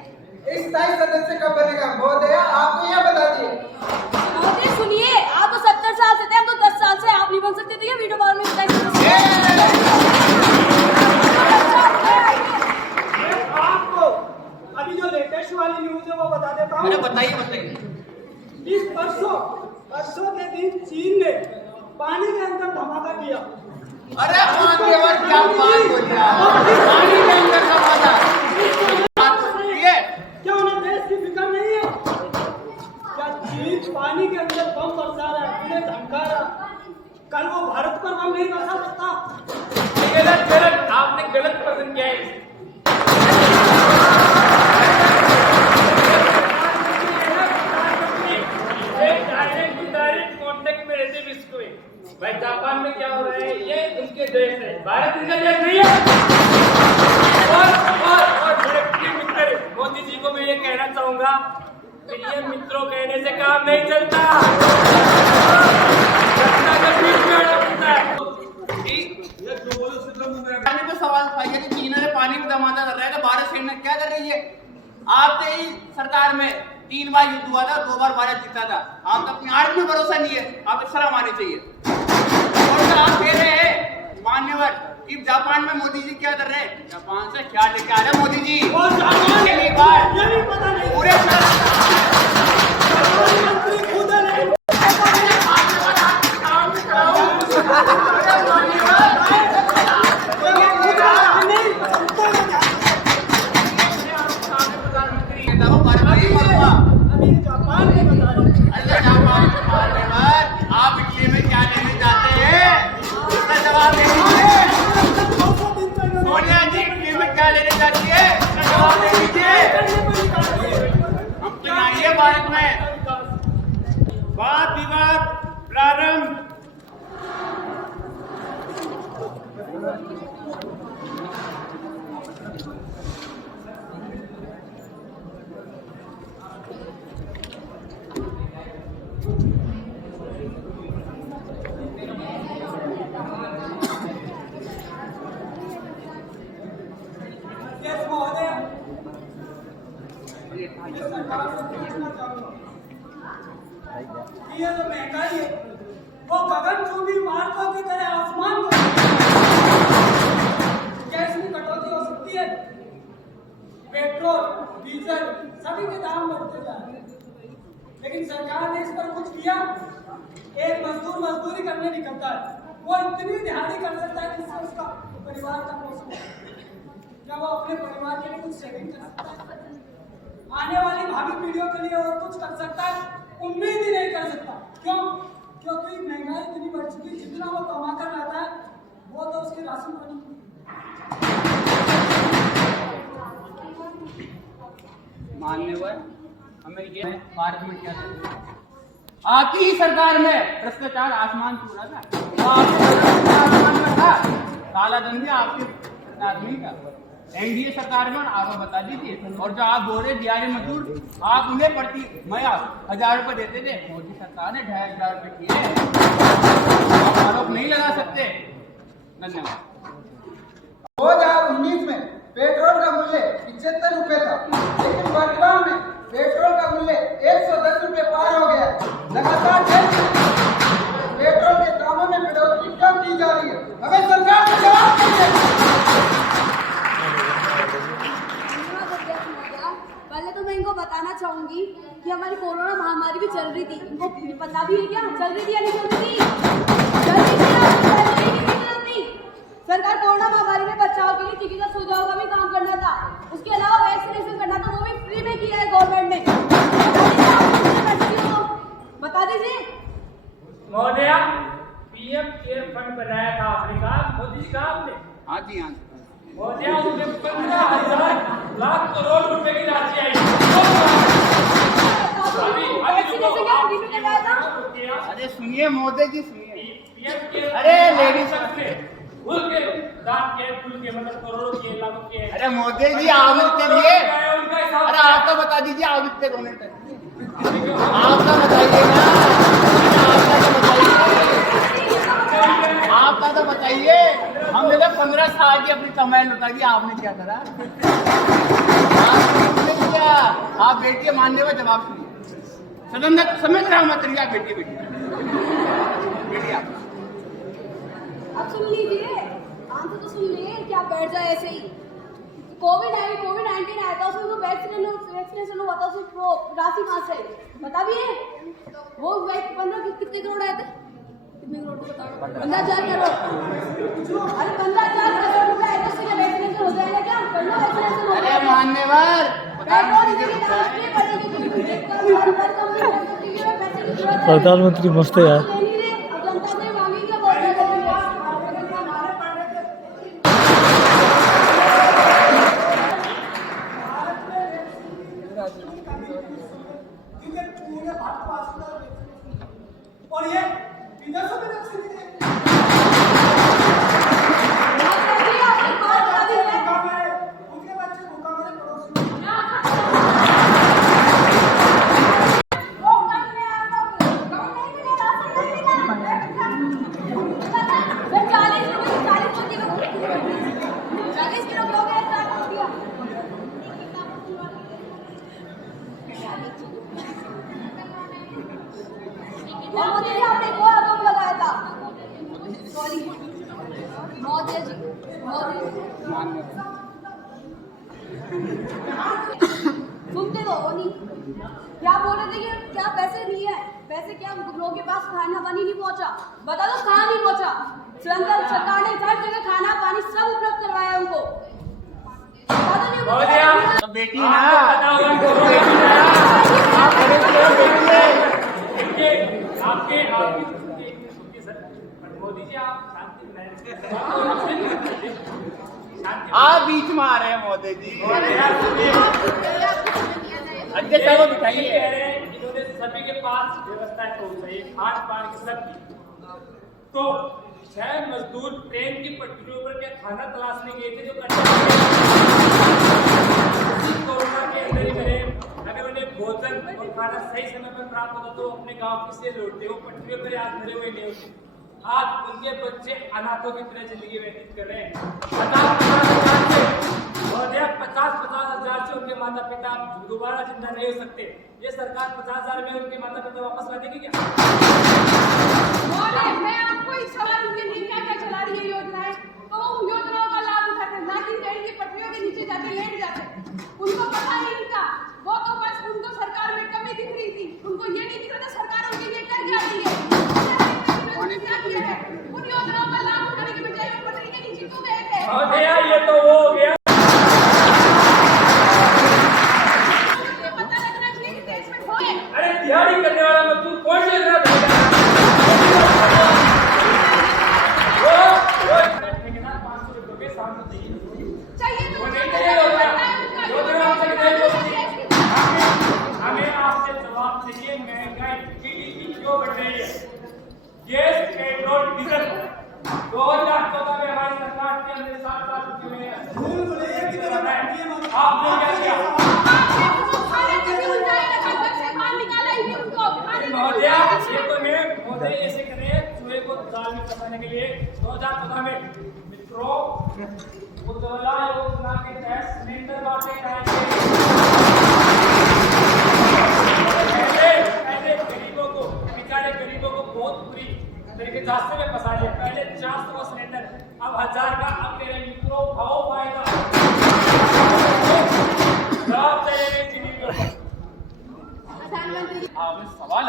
इस स्थायी सदस्य कब बनेगा महोदय, आपको यह बता दिए। महोदय सुनिए, आप तो 70 साल से थे, हम तो 10 साल से, आप नहीं बन सकते थे ये वीडियो बार में आपको अभी जो लेटेस्ट वाली न्यूज है वो बता देता हूँ। बताइए। इस परसों के दिन चीन ने पानी के अंदर धमाका किया। अरे क्या बात बोल रहा है, पानी के अंदर धमाका। क्या उन्हें देश की फिक्र नहीं है? क्या चीन पानी के अंदर बम बरसा रहा है, उन्हें धमका रहा? कल वो भारत पर बम नहीं बरसा सकता? गलत, आपने गलत प्रश्न किया है। डायरेक्ट कांटेक्ट में रहते विश्व में। भाई जापान में क्या हो रहा है, ये उनके देश है, भारत इनका देश नहीं है। और बड़े प्रिय मित्र मोदी जी को मैं ये कहना चाहूंगा कि ये मित्रों कहने से काम नहीं चलता। तो सवाल था कि चीन ने पानी में धमाका कर रहा है, तो भारत सेना क्या कर रही है? आपके ही सरकार में 3 बार युद्ध हुआ था, 2 बार भारत जीता था। आपका अपनी आर्मी में भरोसा नहीं है, आप शर्म आनी चाहिए। और आप कह रहे हैं मान्यवर कि जापान में मोदी जी क्या कर रहे हैं? जापान से क्या लेके आ रहे हैं मोदी जी? पूरे आप इटली में क्या लेने जाते हैं? इसका जवाब दे दीजिए। सोनिया जी इटली में क्या लेने जाती है? इसका जवाब दे दीजिए। हम तो आइए भारत में वाद विवाद प्रारंभ। ये जो महंगाई है वो गगनचुंबी मार्कों की तरह आसमान को गैस में कटौती हो सकती है। पेट्रोल डीजल सभी के दाम बढ़ते जा रहे हैं, लेकिन सरकार ने इस पर कुछ किया? एक मजदूर मजदूरी करने निकलता है, वो इतनी दिहाड़ी कर सकता है जिससे उसका परिवार का पोषण, क्या वो अपने परिवार के लिए कुछ सेविंग कर सकता है? आने वाली भावी पीढ़ियों के लिए और कुछ कर सकता है? उम्मीद ही नहीं कर सकता। क्यों? क्योंकि महंगाई इतनी बढ़ चुकी, जितना वो कमा कर लाता है वो तो उसकी राशि बनी। मान्यवर हमें ये भारत में क्या चल रहा है? आपकी ही सरकार में भ्रष्टाचार आसमान छू रहा था, आसमान में था, काला धन भी आपके आदमी का। एनडीए सरकार में आप बता दीजिए। और जो आप बोल रहे दिहाड़ी मजदूर, आप उन्हें प्रति मैं 1000 रुपए देते थे, मोदी सरकार ने 2500 रुपए किए। आप आरोप नहीं लगा सकते। धन्यवाद। 2019 में पेट्रोल का मूल्य 75 रुपए था, लेकिन वर्तमान में पेट्रोल का मूल्य 110 रुपए पार हो गया। लगातार पेट्रोल के दामों में बढ़ोतरी क्यों की जा रही है? हमें सरकार को जवाब दीजिए। पहले तो मैं इनको बताना चाहूंगी कि हमारी कोरोना महामारी भी चल रही थी। इनको पता भी है क्या चल रही थी या नहीं चल रही थी? सरकार कोरोना महामारी में बचाव के लिए चिकित्सा सुविधाओं का भी काम करना था। उसके अलावा वैसे हाँ जी हाँ जी। महोदय उसमें 15,000 लाख करोड़ रुपए की राशि आई। अरे सुनिए मोदी जी सुनिए। अरे अरे लेडीज भूल के दान के भूल के मतलब करोड़ों के लाखों के। अरे मोदी जी आदित्य लिए अरे आप तो बता दीजिए आदित्य कौन है आप तो बताइए ना आपका तो बताइए हमने तो 15 साल की अपनी कमाई लुटा दी आपने क्या करा आपने किया आप बेटियां मानने का जवाब सुनिए सदन समय रहा मत रहिए आप बेटी आप अब सुन लीजिए, आंसर तो सुन लिए, क्या बैठ जाए ऐसे ही। कोविड-19 आया था, उसमें वो वैक्सीनेशन हुआ था, उसमें राशि कहाँ से आई? बता भी है? वो 15 कितने करोड़ आए थे? कितने करोड़ को बताओ? 15,000 करोड़। अरे 15,000 करोड़ रुपए आए थे, उससे वैक्सीनेशन हो जाएगा क्या? करना वैक्सीनेशन हो अरे मान्यवर प्रधानमंत्री मस्त है यार। और ये विदेशों में वैक्सीन मिले उनके बच्चे भूखा मरे पड़ोसी सुनते तो हो नहीं। क्या बोल रहे थे कि क्या पैसे नहीं है? पैसे क्या लोगों के पास खाना पानी नहीं पहुंचा? बता दो कहाँ नहीं पहुंचा? सरकार ने हर जगह खाना पानी सब उपलब्ध करवाया उनको। तो बेटी ना आपके मोदी जी आप आप बीच में आ रहे हैं मोदी जी अध्यक्ष साहब बिठाइए इन्होंने सभी के पास व्यवस्था चाहिए खान पान की सबकी तो 6 मजदूर ट्रेन की पटरियों पर क्या खाना तलाशने गए थे जो कोरोना के अंदर ही मेरे अगर उन्हें भोजन और खाना सही समय पर प्राप्त होता तो अपने गांव किससे लौटते वो पटरियों पर आज मरे हुए नहीं होते आज उनके बच्चे अनाथों की तरह जिंदगी व्यतीत कर रहे हैं 50,000 से उनके माता पिता दोबारा जिंदा नहीं हो सकते ये सरकार 50,000 में उनके माता पिता वापस ला देगी क्या? मैं आपको इस सवाल के लिए क्या क्या चला रही है योजनाएं तो वो योजनाओं का लाभ उठाते ना कि ट्रेन की पटरियों के नीचे जाके लेट जाते उनको पता ही नहीं था वो तो बस उनको सरकार में कमी दिख रही थी उनको ये नहीं दिख रहा था सरकार उनके लिए कर क्या रही है क्या किया है उन योजनाओं का लाभ उठाने के बजाय वो पटरी के नीचे क्यों गए थे ये तो वो हो गया पता लगना चाहिए कि देश में होए अरे दिहाड़ी करने वाला मजदूर कौन से इतना ठेकेदार 500 रुपए सामने चाहिए तो हमें आपसे जवाब चाहिए महंगाई GDP क्यों बढ़ रही है गैस पेट्रोल डीजल 2014 में हमारी सरकार के अंदर 7 साल रुके हुए हैं आपने क्या किया महोदय ये तो मैं महोदय ऐसे करें चूहे को जाल में फंसाने के लिए 2014 में मित्रों उज्ज्वला योजना के तहत सिलेंडर बांटे जाएंगे पहले गरीबों को बेचारे गरीबों को बहुत बुरी तरीके रास्ते में फंसा लिया पहले 400 सिलेंडर अब 1000 का अब मेरे मित्रों भाव पाएगा जवाब चाहिए आपने सवाल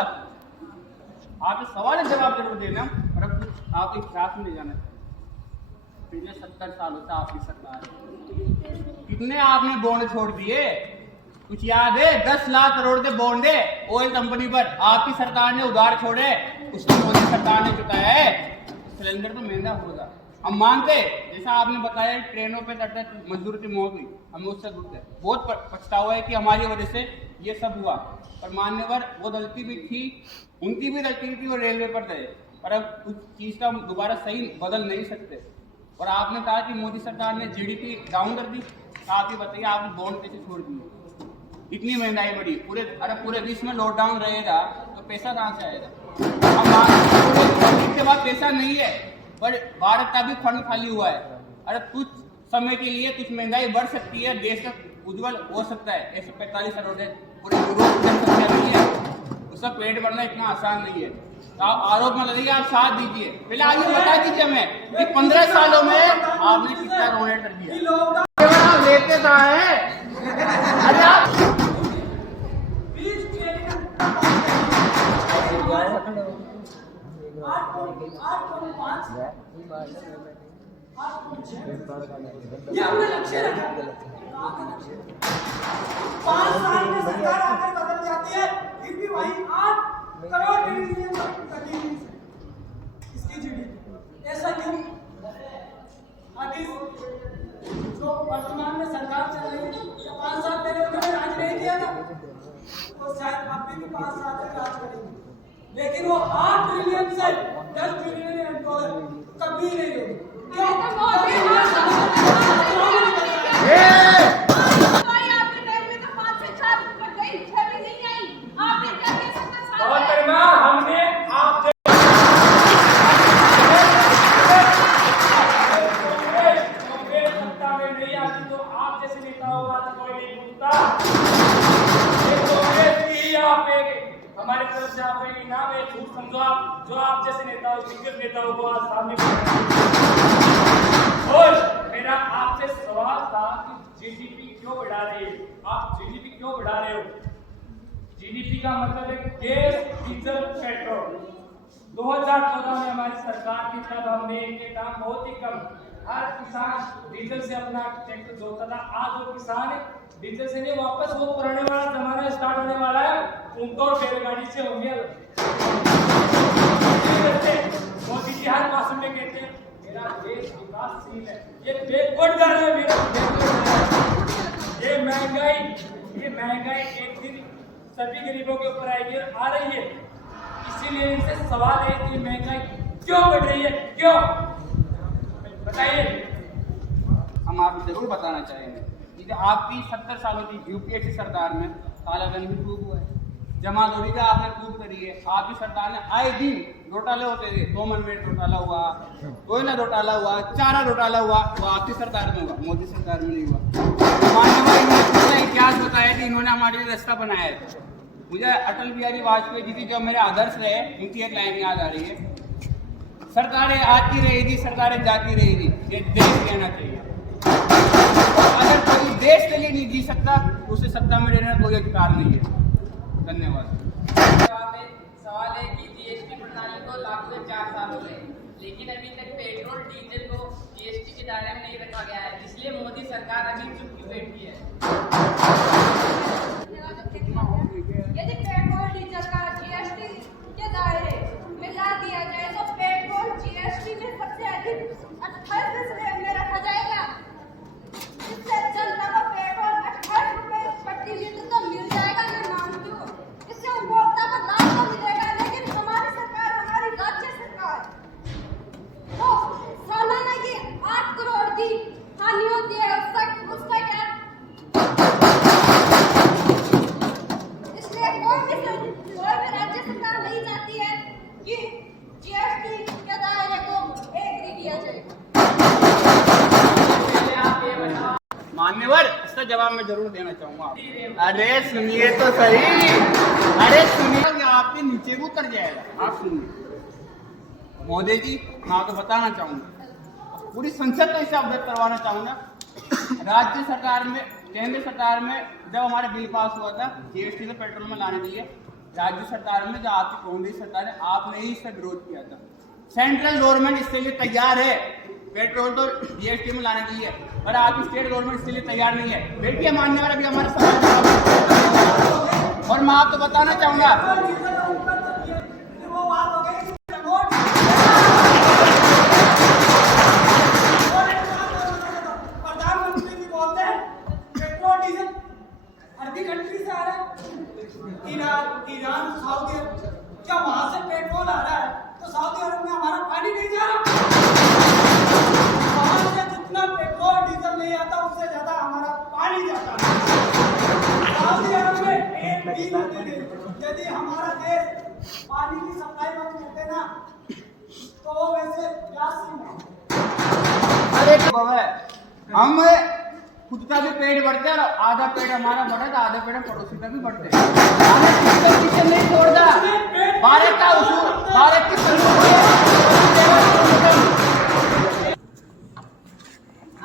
आपने सवाल जवाब जरूर देना और अब आप इतिहास में ले जाना पिछले 70 सालों से आपकी सरकार कितने आपने बॉन्ड छोड़ दिए कुछ याद है 10 लाख करोड़ के बॉन्ड है ऑयल कंपनी पर आपकी सरकार ने उधार छोड़े उसको मोदी सरकार ने चुकाया है सिलेंडर तो महंगा होगा हम मानते जैसा आपने बताया ट्रेनों पे तट मजदूर की मौत हुई, हमें उससे दुख है, बहुत पछतावा है कि हमारी वजह से ये सब हुआ। पर मान्यवर वो गलती भी थी, उनकी भी गलती थी, वो रेलवे पर थे, पर अब उस चीज़ का दोबारा सही बदल नहीं सकते। और आपने कहा कि मोदी सरकार ने जीडीपी डाउन कर दी, आप ही बताइए आपने बॉन्ड कैसे छोड़ दिए? इतनी महंगाई बढ़ी, पूरे विश्व में लॉकडाउन रहेगा तो पैसा कहाँ से आएगा? अब इसके बाद पैसा नहीं है, पर भारत का भी फंड खाली हुआ है। अरे कुछ समय के लिए कुछ महंगाई बढ़ सकती है, देश का उज्जवल हो सकता है। 145 करोड़ है, पूरे यूरोप की जनसंख्या नहीं है, उसका पेट भरना इतना आसान नहीं है। तो आप आरोप में लगाइए, आप साथ दीजिए। पहले आगे बता दीजिए हमें कि 15 सालों में आपने कितना डोनेट कर दिया? लेते कहाँ है? अरे आप ये हमने लक्ष्य रखा। 5 साल में सरकार आकर बदल जाती है, फिर भी वही 8 करोड़ ट्रिलियन तक इसकी जीडीपी। ऐसा क्यों? अभी जो वर्तमान में सरकार चल रही है, 5 साल पहले उन्होंने राज नहीं किया था, तो शायद अभी भी 5 साल तक राज करेंगे, लेकिन वो 8 ट्रिलियन से 10 ट्रिलियन डॉलर कभी नहीं होगी। क्यों? हमारे तरफ से आपको एक इनाम है, झूठ समझो आप, जो आप जैसे नेताओं, दिग्गज नेताओं को आज सामने। और मेरा आपसे सवाल था कि जीडीपी क्यों बढ़ा रहे हो? आप जीडीपी क्यों बढ़ा रहे हो? जीडीपी का मतलब है गैस, डीजल, पेट्रोल। 2014 में हमारी सरकार की तब हमने इनके दाम बहुत ही कम, हर किसान डीजल से अपना ट्रैक्टर जोतता था। आज वो किसान डीजल से नहीं, वापस वो पुराने वाला जमाना स्टार्ट होने वाला है, ऊंट और बैलगाड़ी से होंगे। मोदी जी हर भाषण में कहते हैं मेरा देश विकासशील है, ये बैकवर्ड जा रहा है मेरा देश। ये महंगाई एक दिन सभी गरीबों के ऊपर आएगी और आ रही है। इसीलिए इनसे सवाल है कि महंगाई क्यों बढ़ रही है, क्यों? बताइए। हम आपको जरूर बताना चाहेंगे कि आपकी 70 सालों की यूपीए की सरकार में कालाधन भी खूब हुआ है, जमाखोरी का आपने खूब करी है। आपकी सरकार ने आए दिन घोटाले होते थे, 2 मनमेट घोटाला हुआ, कोयला घोटाला हुआ, चारा घोटाला हुआ, वो आपकी सरकार में हुआ, मोदी सरकार में नहीं हुआ। माननीय इतिहास बताया कि इन्होंने हमारे लिए रास्ता बनाया है। मुझे अटल बिहारी वाजपेयी जी जो मेरे आदर्श रहे, उनकी एक लाइन याद आ रही है, सरकारें आती रहेगी, सरकारें जाती रहेगी, ये देश रहना चाहिए। अगर कोई देश के लिए नहीं जी सकता, उसे सत्ता में रहने का कोई अधिकार नहीं है। धन्यवाद। सवाल है कि जीएसटी प्रणाली को लागू हुए 4 साल हो गए, लेकिन अभी तक पेट्रोल डीजल को जीएसटी के दायरे में नहीं रखा गया है, इसलिए मोदी सरकार अभी चुप क्यों बैठी है? यदि पेट्रोल डीजल का जीएसटी के दायरे में ला दिया जाए तो पेट्रोल जीएसटी में सबसे अधिक 28% में रखा जाएगा। इससे जनता को पेट्रोल 28 रुपए प्रति लीटर तो मिल जाएगा, मैं मानती हूँ। इससे उपभोक्ता को लाभ तो मिलेगा, लेकिन हमारी सरकार, हमारी राज्य सरकार तो सालाना की 8 करोड़ की हानि होती है, उसका क्या? इसलिए कोई भी राज्य सरकार नहीं चाहती है कि जीएसटी के दायरे को एग्री किया जाए। मान्यवर, इसका जवाब मैं जरूर देना चाहूंगा। अरे सुनिए तो सही, अरे सुनिए, आपके नीचे को उतर जाएगा। आप सुनिए मोदी जी, मैं आपको बताना चाहूंगा, पूरी संसद को इससे अवगत करवाना चाहूंगा। राज्य सरकार में, केंद्र सरकार में जब हमारा बिल पास हुआ था जीएसटी को पेट्रोल में लाने के लिए, राज्य सरकार में जो आपकी कांग्रेस सरकार है, आपने ही इसका विरोध किया था। सेंट्रल गवर्नमेंट इसके लिए तैयार है, पेट्रोल तो जीएसटी में लाने के लिए, पर आपकी स्टेट गवर्नमेंट इसके लिए तैयार नहीं है। देखिए मान्यवर, अभी हमारे सवाल और मैं आपको बताना चाहूंगा, नहीं जाता। सऊदी अरब में एक भी नदी नहीं। यदि हमारा देश पानी की सप्लाई बंद कर देना तो वो वैसे प्यासी में। अरे हम खुद का भी पेट बढ़ते हैं और आधा पेट हमारा बढ़े तो आधा पेट पड़ोसी का भी बढ़ते हैं। पीछे नहीं छोड़ता। भारत का उसूल, भारत की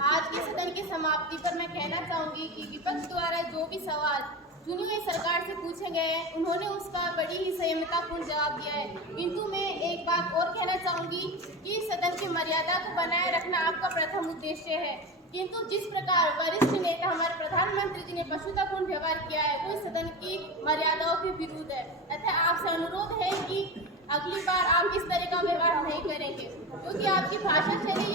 आज के सदन की समाप्ति पर मैं कहना चाहूंगी कि विपक्ष द्वारा जो भी सवाल चुनी हुई सरकार से पूछे गए हैं उन्होंने उसका बड़ी ही संयमतापूर्ण जवाब दिया है। किंतु मैं एक बात और कहना चाहूंगी कि सदन की मर्यादा को बनाए रखना आपका प्रथम उद्देश्य है, किंतु जिस प्रकार वरिष्ठ नेता हमारे प्रधानमंत्री जी ने पशुतापूर्ण व्यवहार किया है वो सदन की मर्यादाओं के विरुद्ध है। अतः आपसे अनुरोध है कि अगली बार आप इस तरह का व्यवहार नहीं करेंगे, क्योंकि आपकी भाषा शैली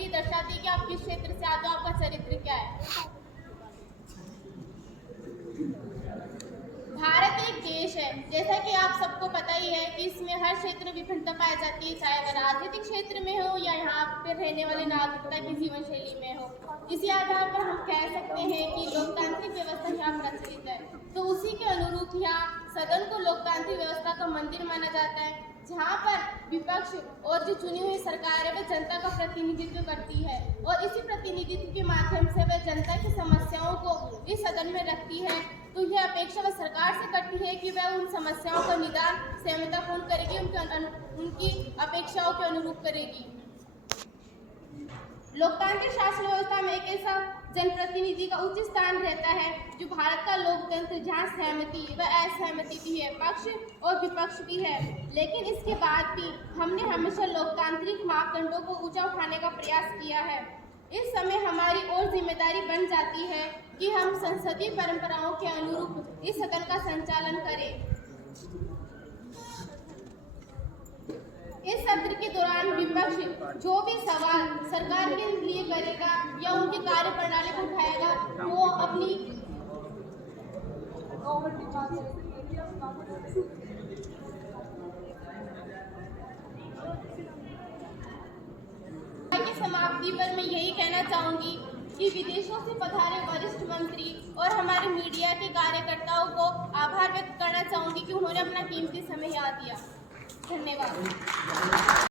ये दर्शाती है कि आप किस क्षेत्र से आते हो, आपका चरित्र क्या है। भारत एक देश है, जैसा कि आप सबको पता ही है कि इसमें हर क्षेत्र में विभिन्नता पाई जाती है, चाहे वह राजनीतिक क्षेत्र में हो या यहाँ पर रहने वाले नागरिकता की जीवन शैली में हो। इसी आधार पर हम कह सकते हैं कि लोकतांत्रिक व्यवस्था यहाँ प्रचलित है। तो उसी के अनुरूप यहाँ सदन को लोकतांत्रिक व्यवस्था का मंदिर माना जाता है, जहाँ पर विपक्ष और जो चुनी हुई सरकार है वह जनता का प्रतिनिधित्व करती है और इसी प्रतिनिधित्व के माध्यम से वह जनता की समस्याओं को इस सदन में रखती है। तो यह अपेक्षा वह सरकार से करती है कि वह उन समस्याओं का निदान संयमतापूर्ण करेगी, उनकी अपेक्षाओं के अनुरूप करेगी। लोकतांत्रिक शासन व्यवस्था में एक ऐसा जनप्रतिनिधि का उच्च स्थान रहता है जो भारत का लोकतंत्र जहाँ सहमति व असहमति भी है, पक्ष और विपक्ष भी है, लेकिन इसके बाद भी हमने हमेशा लोकतांत्रिक मापदंडों को ऊंचा उठाने का प्रयास किया है। इस समय हमारी और जिम्मेदारी बन जाती है कि हम संसदीय परंपराओं के अनुरूप इस सदन का संचालन करें। इस सत्र के दौरान विपक्ष जो भी सवाल सरकार के लिए करेगा या उनकी कार्य प्रणाली को उठाएगा वो अपनी की समाप्ति पर मैं यही कहना चाहूंगी कि विदेशों से पधारे वरिष्ठ मंत्री और हमारे मीडिया के कार्यकर्ताओं को आभार व्यक्त करना चाहूंगी कि उन्होंने अपना कीमती समय यहाँ दिया। धन्यवाद।